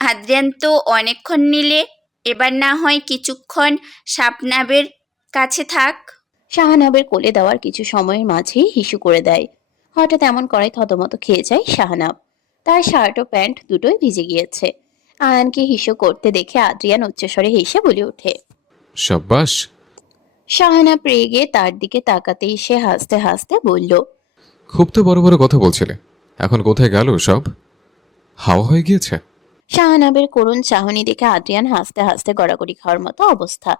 আদ্রিয়ান তো অনেকক্ষণ নিলে, এবার না হয় কিছুক্ষণ শাপনাবের কাছে থাক। শাহানাবের কোলে দেওয়ার কিছু সময়ের মাঝেই হিসু করে দেয়। হঠাৎ এমন করায় থতমত খেয়ে যায় শাহানাব। তার শার্ট ও প্যান্ট দুটোই ভিজে গিয়েছে। আয়ানকে হিসু করতে দেখে আদ্রিয়ান উচ্চস্বরে হেসে বলে ওঠে। সাব্বাস। শাহানাব রেগে তার দিকে তাকাতেই সে হাসতে হাসতে বলল, খুব তো বড় বড় কথা বলছিলে, এখন কোথায় গেল সব? হাওয়া হয়ে গিয়েছে? শাহানাবের করুণ চাহনি দেখে আদ্রিয়ান হাসতে হাসতে গড়াগড়ি খাওয়ার মতো অবস্থা।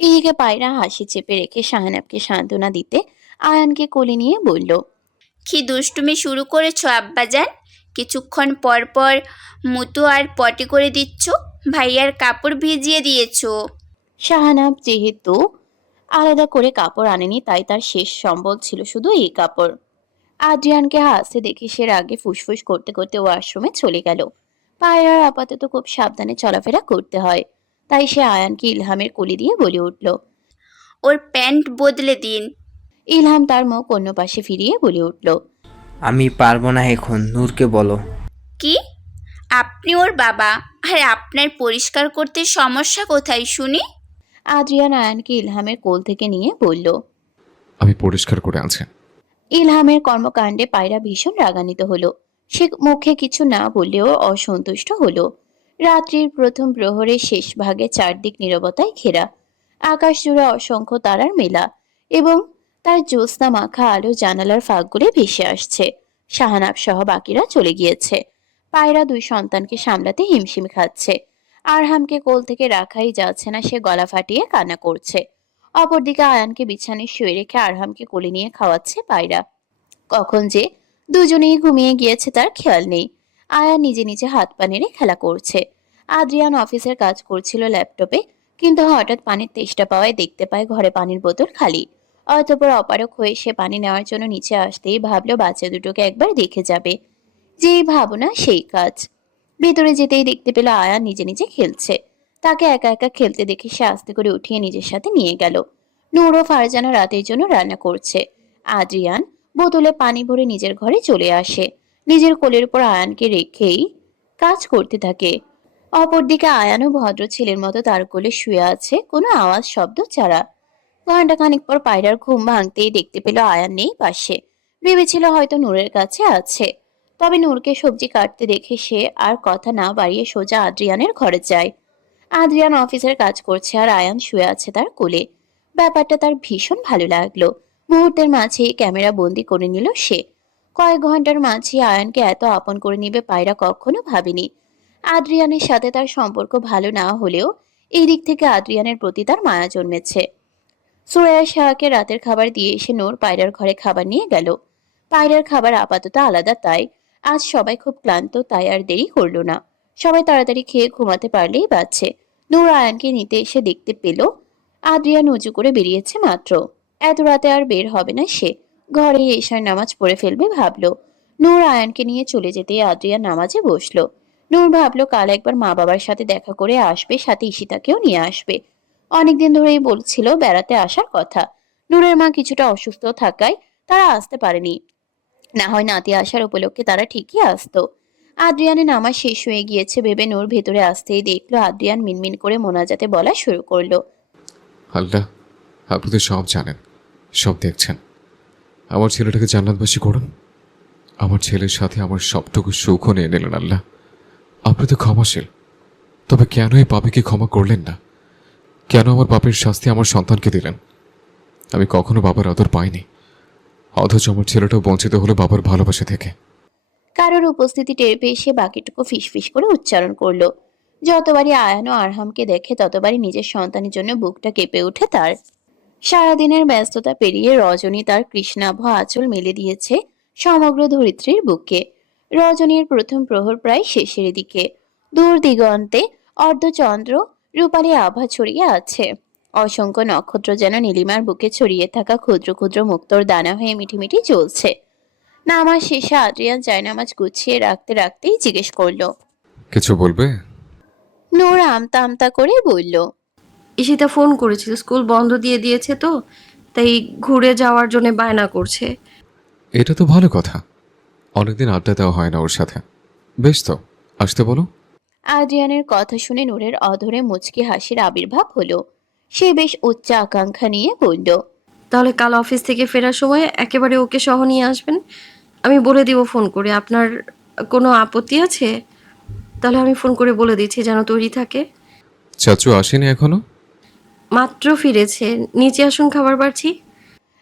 এদিকে পায়রা হাসি চেপে রেখে শাহানাবকে সান্ত্বনা দিতে আয়ানকে কোলে নিয়ে বলল, কি দুষ্টুমি শুরু করেছো আব্বাজান? কিছুক্ষণ পর পর মুতু আর পটি করে দিচ্ছ, ভাইয়ার কাপড় ভিজিয়ে দিয়েছো। শাহানাব যেহেতু আলাদা করে কাপড় আনেনি, তাই তার শেষ সম্বল ছিল শুধু এই কাপড়। আদ্রিয়ানকে হাসতে দেখে সে রাগে ফুসফুস করতে করতে ওয়াশরুমে চলে গেল। পায়রার আপাতত খুব সাবধানে চলাফেরা করতে হয়, তাই সে আয়ানকে ইলহামের কোলে দিয়ে বলে উঠল। ওর প্যান্ট বদলে দিন। ইলহাম তার মুখ অন্য পাশে ফিরিয়ে বলে উঠল, আমি পারবো না এখন, নূরকে বলো। কি? আপনি ওর বাবা, আর আপনার পরিষ্কার করতে সমস্যা কোথায় শুনি? আদ্রিয়ান আয়ানকে ইলহামের কোল থেকে নিয়ে বলল। আমি পরিষ্কার করে আনছি। ইলহামের কর্মকাণ্ডে পায়রা ভীষণ রাগান্বিত হলো। সে মুখে কিছু না বললেও অসন্তুষ্ট হলো। রাত্রির প্রথম প্রহরের শেষ ভাগে চারদিক নীরবতায় ঘেরা। আকাশ জুড়ে অসংখ্য তারার মেলা এবং তার জ্যোৎস্না মাখা আলো জানালার ফাঁকগুলো ভেসে আসছে। শাহানাব সহ বাকিরা চলে গিয়েছে। পায়রা দুই সন্তানকে সামলাতে হিমশিম খাচ্ছে। আরহামকে কোল থেকে রাখাই যাচ্ছে না, সে গলা ফাটিয়ে কান্না করছে। অপরদিকে আয়ানকে বিছানায় শুয়ে রেখে আরহামকে কোলে নিয়ে খাওয়াচ্ছে পায়রা। কখন যে দুজনেই ঘুমিয়ে গিয়েছে তার খেয়াল নেই। আয়ান নিজে নিজে হাত পা নেড়ে খেলা করছে। আদ্রিয়ান অফিসের কাজ করছিল ল্যাপটপে, কিন্তু হঠাৎ পানির তেষ্টা পাওয়ায় দেখতে পায় ঘরে পানির বোতল খালি। অতঃপর অপারক হয়ে সে পানি নেওয়ার জন্য নিচে আসতেই ভাবলো বাচ্চা দুটোকে একবার দেখে যাবে। যেই ভাবনা সেই কাজ। ভেতরে যেতেই দেখতে পেল আয়ান নিজে নিজে খেলছে। তাকে একা একা খেলতে দেখে সে আস্তে করে উঠিয়ে নিজের সাথে নিয়ে গেল। নূর ও ফারজানা রাতের জন্য রান্না করছে। আদ্রিয়ান বোতলে পানি ভরে নিজের ঘরে চলে আসে। নিজের কোলের উপর আয়ানকে রেখেই কাজ করতে থাকে। অপরদিকে আয়ানও ভদ্র ছেলের মতো তার কোলে শুয়ে আছে, কোনো আওয়াজ শব্দ ছাড়া। ঘন্টা খানিক পর পায়রার ঘুম ভাঙতেই দেখতে পেল আয়ান নেই পাশে। ভেবেছিল হয়তো নূরের কাছে আছে। তবে নূরকে সবজি কাটতে দেখে সে আর কথা না বাড়িয়ে সোজা আদ্রিয়ানের ঘরে যায়। আদ্রিয়ান অফিসের কাজ করছে আর আয়ান শুয়ে আছে তার কোলে। ব্যাপারটা তার ভীষণ ভালো লাগলো। মুহূর্তের মাঝেই ক্যামেরা বন্দি করে নিল সে। কয়েক ঘন্টার মাঝে আয়ানকে এত আপন করে নিবে পায়রা কখনো ভাবেনি। আদ্রিয়ানের সাথে তার সম্পর্ক ভালো না হলেও এই দিক থেকে আদ্রিয়ানের প্রতি তার মায়া জন্মেছে। সুরাইয়া শাহকে রাতের খাবার দিয়ে এসে নূর পায়রার ঘরে খাবার নিয়ে গেল। পায়রার খাবার আপাতত আলাদা, তাই আজ সবাই খুব ক্লান্ত, তাই আর দেরি করলো না। সবাই তাড়াতাড়ি খেয়ে ঘুমাতে পারলেই বাঁচছে। নূর আয়ানকে নিতে এসে দেখতে পেল আদ্রিয়ান উঁচু করে বেরিয়েছে মাত্র। এত রাতে আর বের হবে না সে, ঘরে এশার নামাজ পড়ে ফেলবে ভাবলো। নূর আয়ানকে নিয়ে চলে যেতে আদ্রিয়ান নামাজে বসলো। নূর ভাবলো কাল একবার মা বাবার সাথে দেখা করে আসবে, সাথে ঈশিতাকেও নিয়ে আসবে। অনেকদিন ধরেই বলছিল বেড়াতে আসার কথা। নূরের মা কিছুটা অসুস্থ থাকায় তারা আসতে পারেনি, না হয় নাতি আসার উপলক্ষে তারা ঠিকই আসতো। আদ্রিয়ানের নামাজ শেষ হয়ে গিয়েছে ভেবে নূর ভেতরে আসতেই দেখলো আদ্রিয়ান মিনমিন করে মোনাজাতে বলা শুরু করলো। আল্লাহ, আপনি তো সব জানেন, সব দেখছেন। আমার ছেলেটাকে জান্নাতবাসী করুন। আমার ছেলের সাথে আমার সবটুকু সুখও নিয়ে নিলেন আল্লাহ। আপনি তো ক্ষমাশীল, তবে কেন এই পাপীকে ক্ষমা করলেন না? কেন আমার পাপের শাস্তি আমার সন্তানকে দিলেন? আমি কখনো বাবার আদর পাইনি, অথচ আমার ছেলেটাও বঞ্চিত হলো বাবার ভালোবাসা থেকে। কারোর উপস্থিতি টের পেয়ে সে বাকিটুকু ফিসফিস করে উচ্চারণ করলো। যতবারই আয়ান ও আরহামকে দেখে ততবারই নিজের সন্তানের জন্য বুকটা কেঁপে ওঠে তার। সারাদিনের ব্যস্ততা পেরিয়ে রজনী তার কৃষ্ণাভ আঁচল মেলে দিয়েছে সমগ্র ধরিত্রীর বুকে। রজনীর প্রথম প্রহর প্রায় শেষের দিকে। দূর দিগন্তে অর্ধচন্দ্র রূপালী আভা ছড়িয়ে আছে। অসংখ্য নক্ষত্র যেন নীলিমার বুকে ছড়িয়ে থাকা ক্ষুদ্র ক্ষুদ্র মুক্তোর দানা হয়ে মিটিমিটি জ্বলছে। নামাজ শেষে আদ্রিয়ান জায়নামাজ গুছিয়ে রাখতে রাখতেই জিজ্ঞেস করলো। কিছু বলবে? নূর আমতা আমতা করে বলল, ঈশিতা ফোন করেছিল, স্কুল বন্ধ দিয়ে দিয়েছে তো, তাই ঘুরে যাওয়ার জন্য বায়না করছে। এটা তো ভালো কথা, অনেকদিন আড্ডা দেওয়া হয় না ওর সাথে। বেশ তো, আসতে বলো। আদ্রিয়ানের কথা শুনে নূরের অধরে মুচকি হাসির আবির্ভাব হলো। সে বেশ উচ্চ আকাঙ্ক্ষা নিয়ে বলল, তাহলে কাল অফিস থেকে ফেরার সময় একেবারে ওকে সহ নিয়ে আসবেন। আমি বলে দিব ফোন করে। আপনার কোনো আপত্তি আছে? তাহলে আমি ফোন করে বলে দিচ্ছি যেন তৈরি থাকে। চাচু আসেনি এখনো? মাত্র ফিরেছে, নিচে আসুন, খাবার বাড়ছি।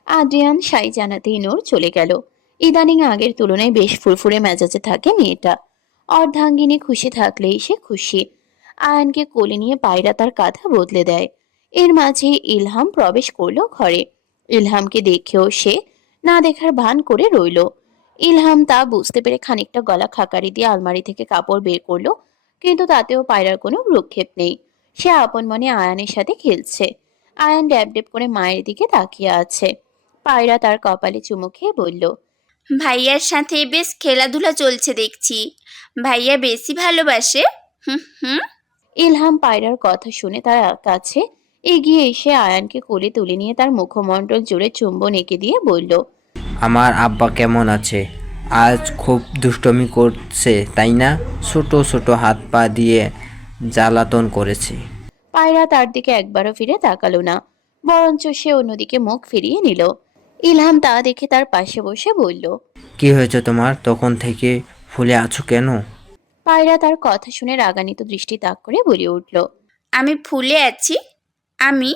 আদ্রিয়ান সাই জানাতেই নূর চলে গেল। ইদানিং আগের তুলনায় বেশ ফুরফুরে মেজাজে থাকে মেয়েটা। অর্ধাঙ্গিনী খুশি থাকলেই সে খুশি। আয়ানকে কোলে নিয়ে পায়রা তার কাঁধা বদলে দেয়। এর মাঝে ইলহাম প্রবেশ করলো ঘরে। ইলহামকে দেখেও সে না দেখার ভান করে রইল। ইলহাম তা বুঝতে পেরে খানিকটা গলা খাকারি দিয়ে আলমারি থেকে কাপড় বের করলো, কিন্তু তাতেও পায়রার কোনো ভ্রুক্ষেপ নেই। সে আপন মনে আয়ানের সাথে খেলছে। আয়ান ড্যাব ড্যাব করে মায়ের দিকে তাকিয়ে আছে। পায়রা তার কপালে চুমু খেয়ে বলল, ভাইয়ার সাথে বেশ খেলাধুলা চলছে দেখছি। ভাইয়া বেশি ভালোবাসে। হুম হুম। ইলহাম পায়রার কথা শুনে তার কাছে এগিয়ে এসে আয়ানকে কোলে তুলে নিয়ে তার মুখমণ্ডল জুড়ে চুম্বন এঁকে দিয়ে বলল, আমার আব্বা কেমন আছে? আজ খুব দুষ্টমি করছে তাই না? ছোট ছোট হাত পা দিয়ে জ্বালাতন করেছে। পায়রা তার দিকে একবারও ফিরে তাকালো না, বরঞ্চ সে অন্যদিকে মুখ ফিরিয়ে নিল। ইলহাম তা দেখে তার পাশে বসে বলল, কি হয়েছে তোমার? তখন থেকে ফুলে আছো কেন? পায়রা তার কথা শুনে রাগান্বিত দৃষ্টি তাক করে বলে উঠল, আমি ফুলে আছি? আমি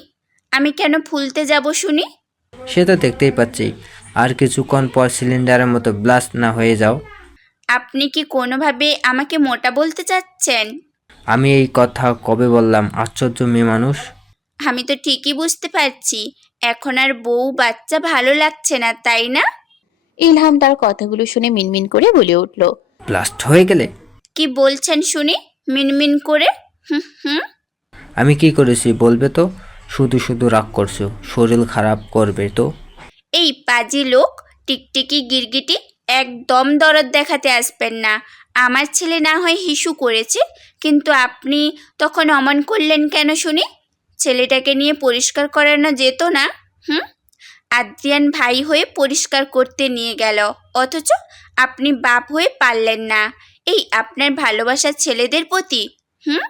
আমি কেন ফুলতে যাব শুনি? সে তো দেখতেই পাচ্ছি। আর কিছুক্ষণ পর সিলিন্ডারের মতো ব্লাস্ট না হয়ে যাও। আপনি কি কোনোভাবে আমাকে মোটা বলতে চাচ্ছেন? আমি এই কথা কবে বললাম? আশ্চর্য মেয়ে মানুষ। আমি তো ঠিকই বুঝতে পারছি এখন আর বউ বাচ্চা ভালো লাগছে না, তাই না? ইলহাম তার কথাগুলো শুনে মিনমিন করে বলে উঠল, ব্লাস্ট হয়ে গেলে? কি বলছেন শুনি মিনমিন করে? হুম হুম। আমি কি করেছি বলবে তো? শুধু শুধু রাগ করছো, শরীর খারাপ করবে তো। এই পাজি লোক, টিকটিকি গিরগিটি, একদম দরদ দেখাতে আসবেন না। আমার ছেলে না হয় হিসু করেছে, কিন্তু আপনি তখন অমন করলেন কেন শুনি? ছেলেটাকে নিয়ে পরিষ্কার করানো যেত না? হুম। আদ্রিয়ান ভাই হয়ে পরিষ্কার করতে নিয়ে গেল, অথচ আপনি বাপ হয়ে পারলেন না। এই আপনার ভালোবাসার ছেলেদের প্রতি। হুম।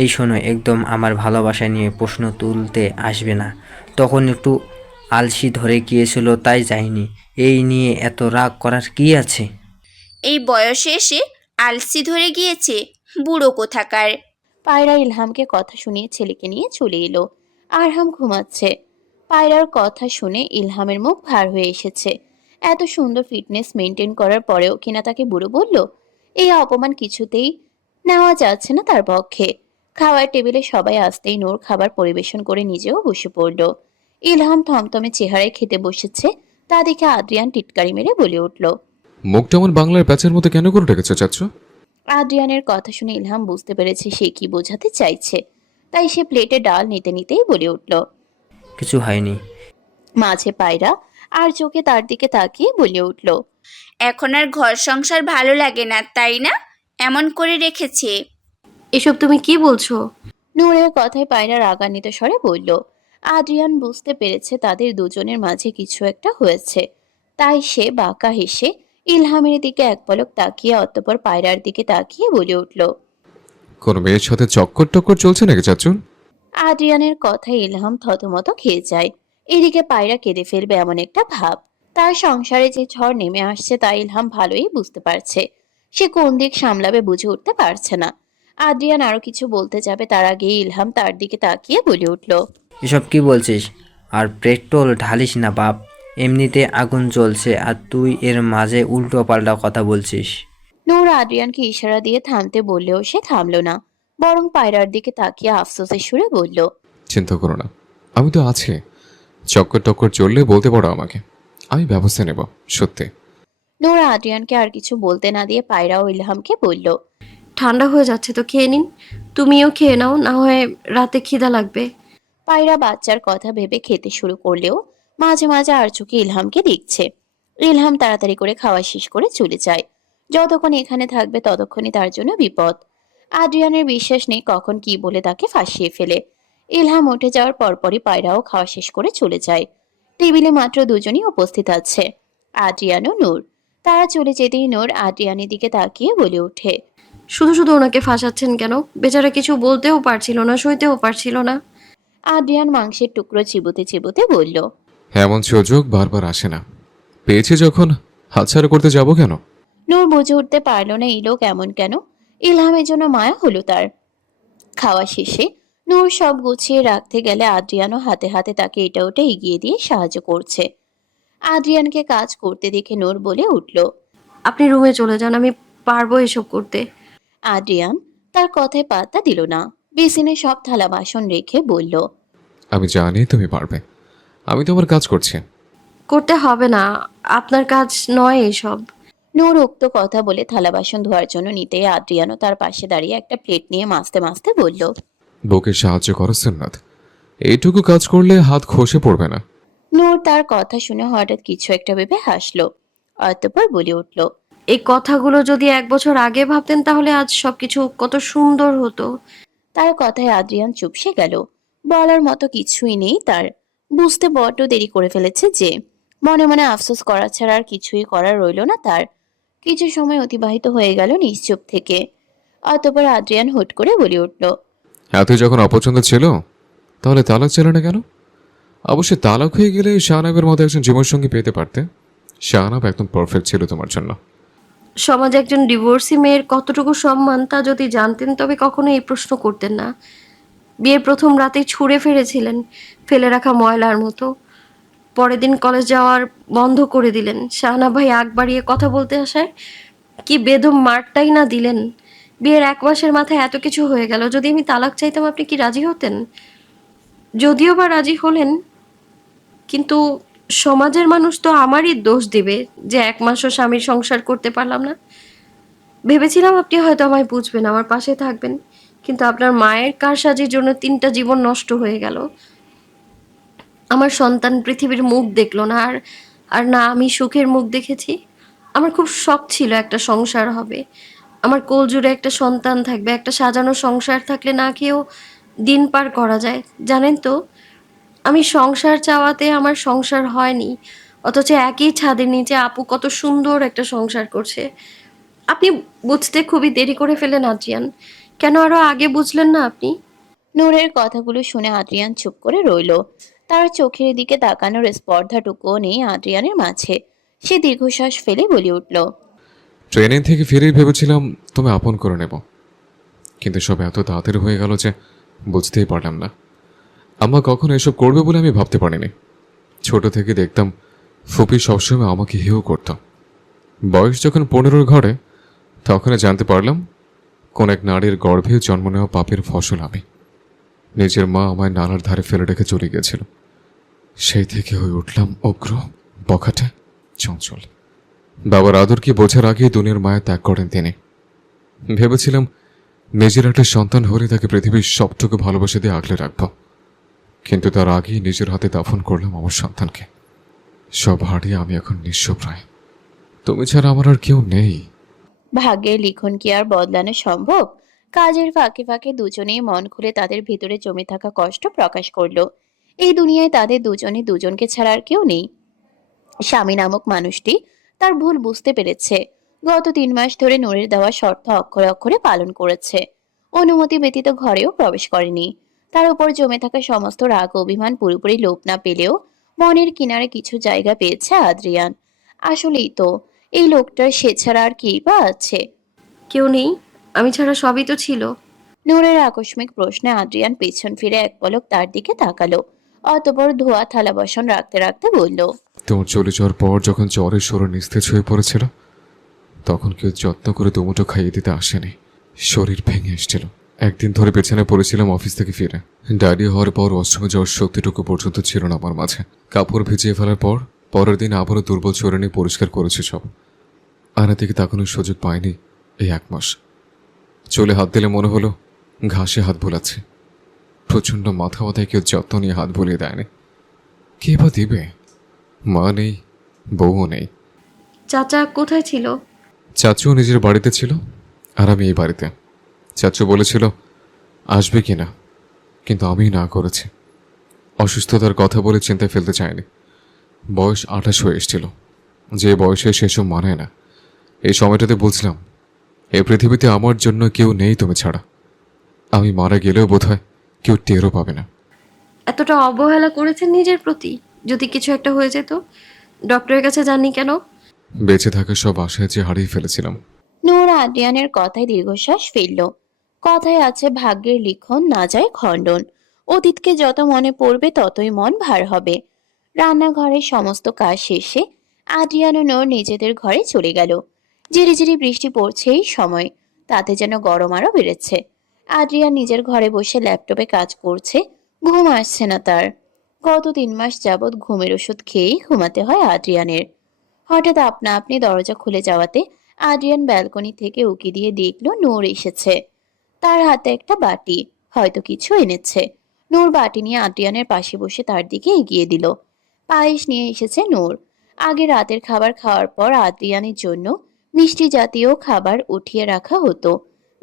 এই শোনো, একদম আমার ভালোবাসা নিয়ে প্রশ্ন তুলতে আসবে না। তখন একটু আলসি ধরে গিয়েছিল তাই যায়নি। এই নিয়ে এত রাগ করার কি আছে? এই বয়সে এসে আলসি ধরে গিয়েছে, বুড়ো কোথাকার। পায়রা ইলহামকে কথা শুনিয়ে ছেলেকে নিয়ে চলে এলো। আরহাম ঘুমাচ্ছে। পায়রার কথা শুনে ইলহামের মুখ ভার হয়ে এসেছে। এত সুন্দর ফিটনেস মেনটেন করার পরেও কিনা তাকে বুড়ো বলল। এই অপমান কিছুতেই নেওয়া যাচ্ছে না তার পক্ষে। খাওয়ার টেবিলে সবাই আসতেই নূর খাবার পরিবেশন করে নিজেও বসে পড়ল। ইলহাম থমথমে চেহারায় খেতে বসেছে, তা দেখে আদ্রিয়ান টিটকারি মেরে বলে উঠল। মুখটা আমার বাংলার প্যাচের মতো কেন করে রেখেছো চাচ্ছ? আদ্রিয়ানের কথা শুনে ইলহাম বুঝতে পেরেছে সে কি বোঝাতে চাইছে, তাই সে প্লেটে ডাল নিতে নিতেই বলে উঠল। কিছু হয়নি। মাঝে পায়রা আর চোখে তার দিকে তাকিয়ে বলে উঠল, এখন আর ঘর সংসার ভালো লাগে না, তাই না? এমন করে রেখেছে। এসব তুমি কি বলছো? নূরের কথায় পায়রা রাগান্বিত স্বরে বলল। আদ্রিয়ান বুঝতে পেরেছে তাদের দুজনের মাঝে কিছু একটা হয়েছে, তাই সে বাঁকা হেসে ইলহামের দিকে এক পলক তাকিয়ে অতঃপর পায়রার দিকে তাকিয়ে বলে উঠল। কোনো মেয়ের সাথে চক্কর টক্কর চলছে নাকি চাচ্ছু? আদ্রিয়ানের কথায় ইলহাম থতমত খেয়ে যায়। এদিকে পায়রা কেঁদে ফেলবে এমন একটা ভাব। তার সংসারে যে ঝড় নেমে আসছে তা ইলহাম ভালোই বুঝতে পারছে। সে কোন দিক সামলাবে বুঝে উঠতে পারছে না। আদ্রিয়ান আরো কিছু বলতে যাবে তার আগে ইলহাম তার দিকে তাকিয়ে বলে উঠল। এসব কি বলছিস? আর পেট্রোল ঢালিস না বাপ। এমনিতে আগুন জ্বলছে আর তুই এর মাঝে উল্টো পাল্টা কথা বলছিস। নূর আদ্রিয়ানকে ইশারা দিয়ে থামতে বললেও সে থামলো না, বরং পায়রার দিকে তাকিয়ে আফসোসের সুরে বলল। চিন্তা করো না, আমি তো আছি। চক্কর টক্কর চললে বলতে পারো আমাকে, আমি ব্যবস্থা নেব। সত্যি। নূর আদ্রিয়ানকে আর কিছু বলতে না দিয়ে পায়রা ও ইলহামকে বলল। ঠান্ডা হয়ে যাচ্ছে তো খেয়ে নিন। তুমিও খেয়ে নাও, না হয় রাতে খিদা লাগবে। পায়রা বাচ্চার কথা ভেবে খেতে শুরু করলেও মাঝে মাঝে আর চোখে ইলহামকে দেখছে। ইলহাম তাড়াতাড়ি করে খাওয়া শেষ করে চলে যায়। যতক্ষণ এখানে থাকবে ততক্ষণই তার জন্য বিপদ। আদ্রিয়ানের বিশ্বাস নেই কখন কি বলে তাকে ফাঁসিয়ে ফেলে। ইলহাম উঠে যাওয়ার পরপরই পায়রাও খাওয়া শেষ করে চলে যায়। টেবিলে মাত্র দুজনই উপস্থিত আছে, আদ্রিয়ান ও নূর। তারা চলে যেতেই নূর আদ্রিয়ানের দিকে তাকিয়ে বলে ওঠে। শুধু শুধু ওনাকে ফাঁসাচ্ছেন কেন? বেচারা কিছু বলতেও পারছিল না, সইতেও পারছিল না। আদ্রিয়ান মাংসের টুকরো চিবোতে চিবোতে বলল। এমন সুযোগ বারবার আসে না, পেয়েছি যখন হাতছাড়া করতে যাব কেন? নূর বুঝে উঠতে পারল না এই লোক এমন কেন। ইলহামের জন্য মায়া হলো তার। খাওয়া শেষে নূর সব গুছিয়ে রাখতে গেলে আদ্রিয়ানও হাতে হাতে তাকে এটা ওটা এগিয়ে দিয়ে সাহায্য করছে। আদ্রিয়ানকে কাজ করতে দেখে নূর বলে উঠল। আপনি রুমে চলে যান, আমি পারবো এসব করতে। আদ্রিয়ান তার কথায় পাত্তা দিল না। বেসিনে সব থালা বাসন রেখে বলল, আমি জানি তুমি পারবে, আমি তো আমার কাজ করছি। করতে হবে না, আপনার কাজ নয় এসব। নূর উক্ত কথা বলে থালা বাসন ধোয়ার জন্য নিতে আদ্রিয়ানও তার পাশে দাঁড়িয়ে একটা প্লেট নিয়ে মাসতে মাসতে বলল, বউকে সাহায্য করো সুন্নাত, এইটুকু কাজ করলে হাত খসে পড়বে না। নূর তার কথা শুনে হঠাৎ কিছু একটা ভেবে হাসলো। অতঃপর বলে উঠল, এই কথাগুলো যদি 1 বছর আগে ভাবতেন তাহলে আজ সবকিছু কত সুন্দর হতো। তার কথায় আদ্রিয়ান চুপসে গেল। বলার মতো কিছুই নেই তার। বুঝতে বড্ড দেরি করে ফেলেছে যে। মনে মনে আফসোস করা ছাড়া আর কিছুই করার রইল না তার। কিছু সময় অতিবাহিত হয়ে গেল নিশ্চুপ থেকে। অতঃপর আদ্রিয়ান হুট করে বলে উঠল, এতই যখন অপছন্দ ছিল তাহলে তালাক ছিল না কেন? অবশ্যই তালাক হয়ে গেলে শাহনাবের মতো একজন জীবনসঙ্গী পেতে পারতে। শাহনাব একদম পারফেক্ট ছিল তোমার জন্য। সমাজে একজন ডিভোর্সি মেয়ের কতটুকু সম্মান তা যদি জানতেন তবে কখনো এই প্রশ্ন করতেন না। বিয়ের প্রথম রাতেই ছুঁড়ে ফেলেছিলেন, ফেলে রাখা ময়লার মতো। পরের দিন কলেজ যাওয়ার বন্ধ করে দিলেন। শাহনাব ভাই আগ বাড়িয়ে কথা বলতে আসায় কি বেদম মারটাই না দিলেন। বিয়ের 1 মাসের মাথায় এত কিছু হয়ে গেল, যদি আমি তালাক চাইতাম আপনি কি রাজি হতেন? যদিও বা রাজি হলেন, কিন্তু সমাজের মানুষ তো আমারই দোষ দিবে যে 1 মাসও স্বামীর সংসার করতে পারলাম না। ভেবেছিলাম আপনি হয়তো আমায় বুঝবেন, আমার পাশে থাকবেন, কিন্তু আপনার মায়ের কারসাজির জন্য 3টা জীবন নষ্ট হয়ে গেল। আমার সন্তান পৃথিবীর মুখ দেখলো না, আর আর না আমি সুখের মুখ দেখেছি। আমার খুব শখ ছিল একটা সংসার হবে, আমার কোল জুড়ে একটা সন্তান থাকবে, একটা সাজানো সংসার থাকলে না খেয়েও দিন পার করা যায়। জানেন তো, আমি সংসার চাওয়াতে আমার সংসার হয়নি, অথচ একই ছাদের নিচে আপু কত সুন্দর একটা সংসার করছে। আপনি বুঝতে খুবই দেরি করে ফেলেন আদ্রিয়ান। কেন আরো আগে বুঝলেন না আপনি? নূরের কথাগুলো শুনে আদ্রিয়ান চুপ করে রইল। তার চোখের দিকে তাকানোর স্পর্ধাটুকুও নেই আদ্রিয়ানের মাঝে। সে দীর্ঘশ্বাস ফেলে বলে উঠল, ট্রেনিং থেকে ফিরেই ভেবেছিলাম তুমি আপন করে নেব, কিন্তু সব এত তাড়াতাড়ি হয়ে গেল যে বুঝতেই পারলাম না। আম্মা কখনো এসব করবে বলে আমি ভাবতে পারিনি। ছোট থেকে দেখতাম ফুপি সবসময় আমাকে হেয় করত। বয়স যখন 15-র ঘরে, তখনই জানতে পারলাম কোন এক নারীর গর্ভে জন্ম নেওয়া পাপের ফসল আমি। নিজের মা আমায় নালার ধারে ফেলে রেখে চলে গিয়েছিল। সেই থেকে হয়ে উঠলাম উগ্র, বখাটে, চঞ্চল। বাবার আদর কি বোঝার আগেই দুনিয়ার মায়া ত্যাগ করেন তিনি। ভেবেছিলাম নিজের একটা সন্তান হলে তাকে পৃথিবীর সবটুকু ভালোবাসা দিয়ে আগলে রাখব, কিন্তু তার আগেই নিজের হাতে দাফন করলাম আমার সন্তানকে। সব হারিয়ে আমি এখন নিঃস্ব প্রায়। তুমি ছাড়া আমার আর কেউ নেই। ভাগ্যের লিখন কি আর বদলানো সম্ভব? কাজের ফাঁকে ফাঁকে দুজনেই মন খুলে তাদের ভিতরে জমে থাকা কষ্ট প্রকাশ করলো। এই দুনিয়ায় তাদের দুজনে দুজনকে ছাড়া আর কেউ নেই। স্বামী নামক মানুষটি তার ভুল বুঝতে পেরেছে। গত 3 মাস ধরে নূরের দেওয়া শর্ত অক্ষরে অক্ষরে পালন করেছে। অনুমতি ব্যতীত ঘরেও প্রবেশ করেনি। তার উপর জমে থাকা সমস্ত রাগ অভিমান পুরোপুরি লোপ না পেলেও মনের কিনারে কিছু জায়গা পেয়েছে আদ্রিয়ান। আসলেই তো, এই লোকটার সে ছাড়া আর কি বা আছে? কেউ নেই, আমি ছাড়া সবই তো ছিল। নূরের আকস্মিক প্রশ্নে আদ্রিয়ান পেছন ফিরে এক পলক তার দিকে তাকালো। অতঃপর ধোয়া থালা বাসন রাখতে রাখতে বলল, তোমার চলে যাওয়ার পর যখন জ্বরের শরীর নিস্তেজ হয়ে পড়েছিল, তখন কেউ যত্ন করে দুমুঠো খাইয়ে দিতে আসেনি। শরীর ভেঙে এসেছিল। একদিন ধরে পেছনে পড়েছিলাম অফিস থেকে ফিরে। ডায়রিয়া হওয়ার পর অষ্টমে যাওয়ার শক্তিটুকু পর্যন্ত ছিল না আমার মাঝে। কাপড় ভিজিয়ে ফেলার পর পরের দিন আবারও দুর্বল শরীর নিয়ে পরিষ্কার করেছে সব। আয়না থেকে তাকানোর সুযোগ পাইনি এই 1 মাস। চুলে হাত দিলে মনে হলো ঘাসে হাত ভোলাচ্ছে। প্রচণ্ড মাথা মাথায় কেউ যত্ন নিয়ে হাত ভুলিয়ে দেয়নি। কে বা দিবে? মা নেই, বউও নেই। চাচা কোথায় ছিল? চাচুও নিজের বাড়িতে ছিল, আর আমি এই বাড়িতে। চাচু বলেছিল আসবে কিনা, কিন্তু আমি না করেছি। অসুস্থতার কথা বলে চিন্তায় ফেলতে চাইনি। বয়স 28 হয়ে এসেছিল, যে বয়সে সেসব মানায় না। এই সময়টাতে বুঝলাম এই পৃথিবীতে আমার জন্য কেউ নেই তুমি ছাড়া। আমি মারা গেলেও বোধহয় কেউ টেরও পাবে না। এতটা অবহেলা করেছেন নিজের প্রতি? যদি কিছু একটা হয়ে যেত, ডক্টরের কাছে যাননি কেন? বেঁচে থাকা সব আশায় যে হারিয়ে ফেলেছিলাম। নূর আদ্রিয়ানের কথায় দীর্ঘশ্বাস ফেলল। কথায় আছে ভাগ্যের লিখন না যায় খণ্ডন। অতীতকে যত মনে পড়বে ততই মন ভার হবে। রান্নাঘরের সমস্ত কাজ শেষে আদ্রিয়ান ও নূর নিজেদের ঘরে চলে গেল। ঝিরিঝিরি বৃষ্টি পড়ছে এই সময়, তাতে যেন গরম আরো বেড়েছে। আদ্রিয়ান নিজের ঘরে বসে ল্যাপটপে কাজ করছে, ঘুম আসছে না তার। গত 3 মাস যাবৎ ঘুমের ওষুধ খেয়েই ঘুমাতে হয় আদ্রিয়ানের। হঠাৎ আপনা আপনি দরজা খুলে যাওয়াতে আদ্রিয়ান ব্যালকনি থেকে উকি দিয়ে দেখলো নূর এসেছে। তার হাতে একটা বাটি, হয়তো কিছু এনেছে। নূর বাটি নিয়ে আদ্রিয়ানের পাশে বসে তার দিকে এগিয়ে দিল। পায়েস নিয়ে এসেছে নূর। আগে রাতের খাবার খাওয়ার পর আদ্রিয়ানের জন্য মিষ্টি জাতীয় খাবার উঠিয়ে রাখা হতো,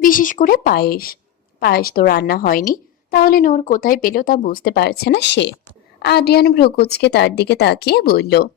বিশেষ করে পায়েস। পায়েস তো রান্না হয়নি, তাহলে নূর কোথায় পেল তা বুঝতে পারছে না সে। আদ্রিয়ান ভ্রুকুচকে তার দিকে তাকিয়ে বলল,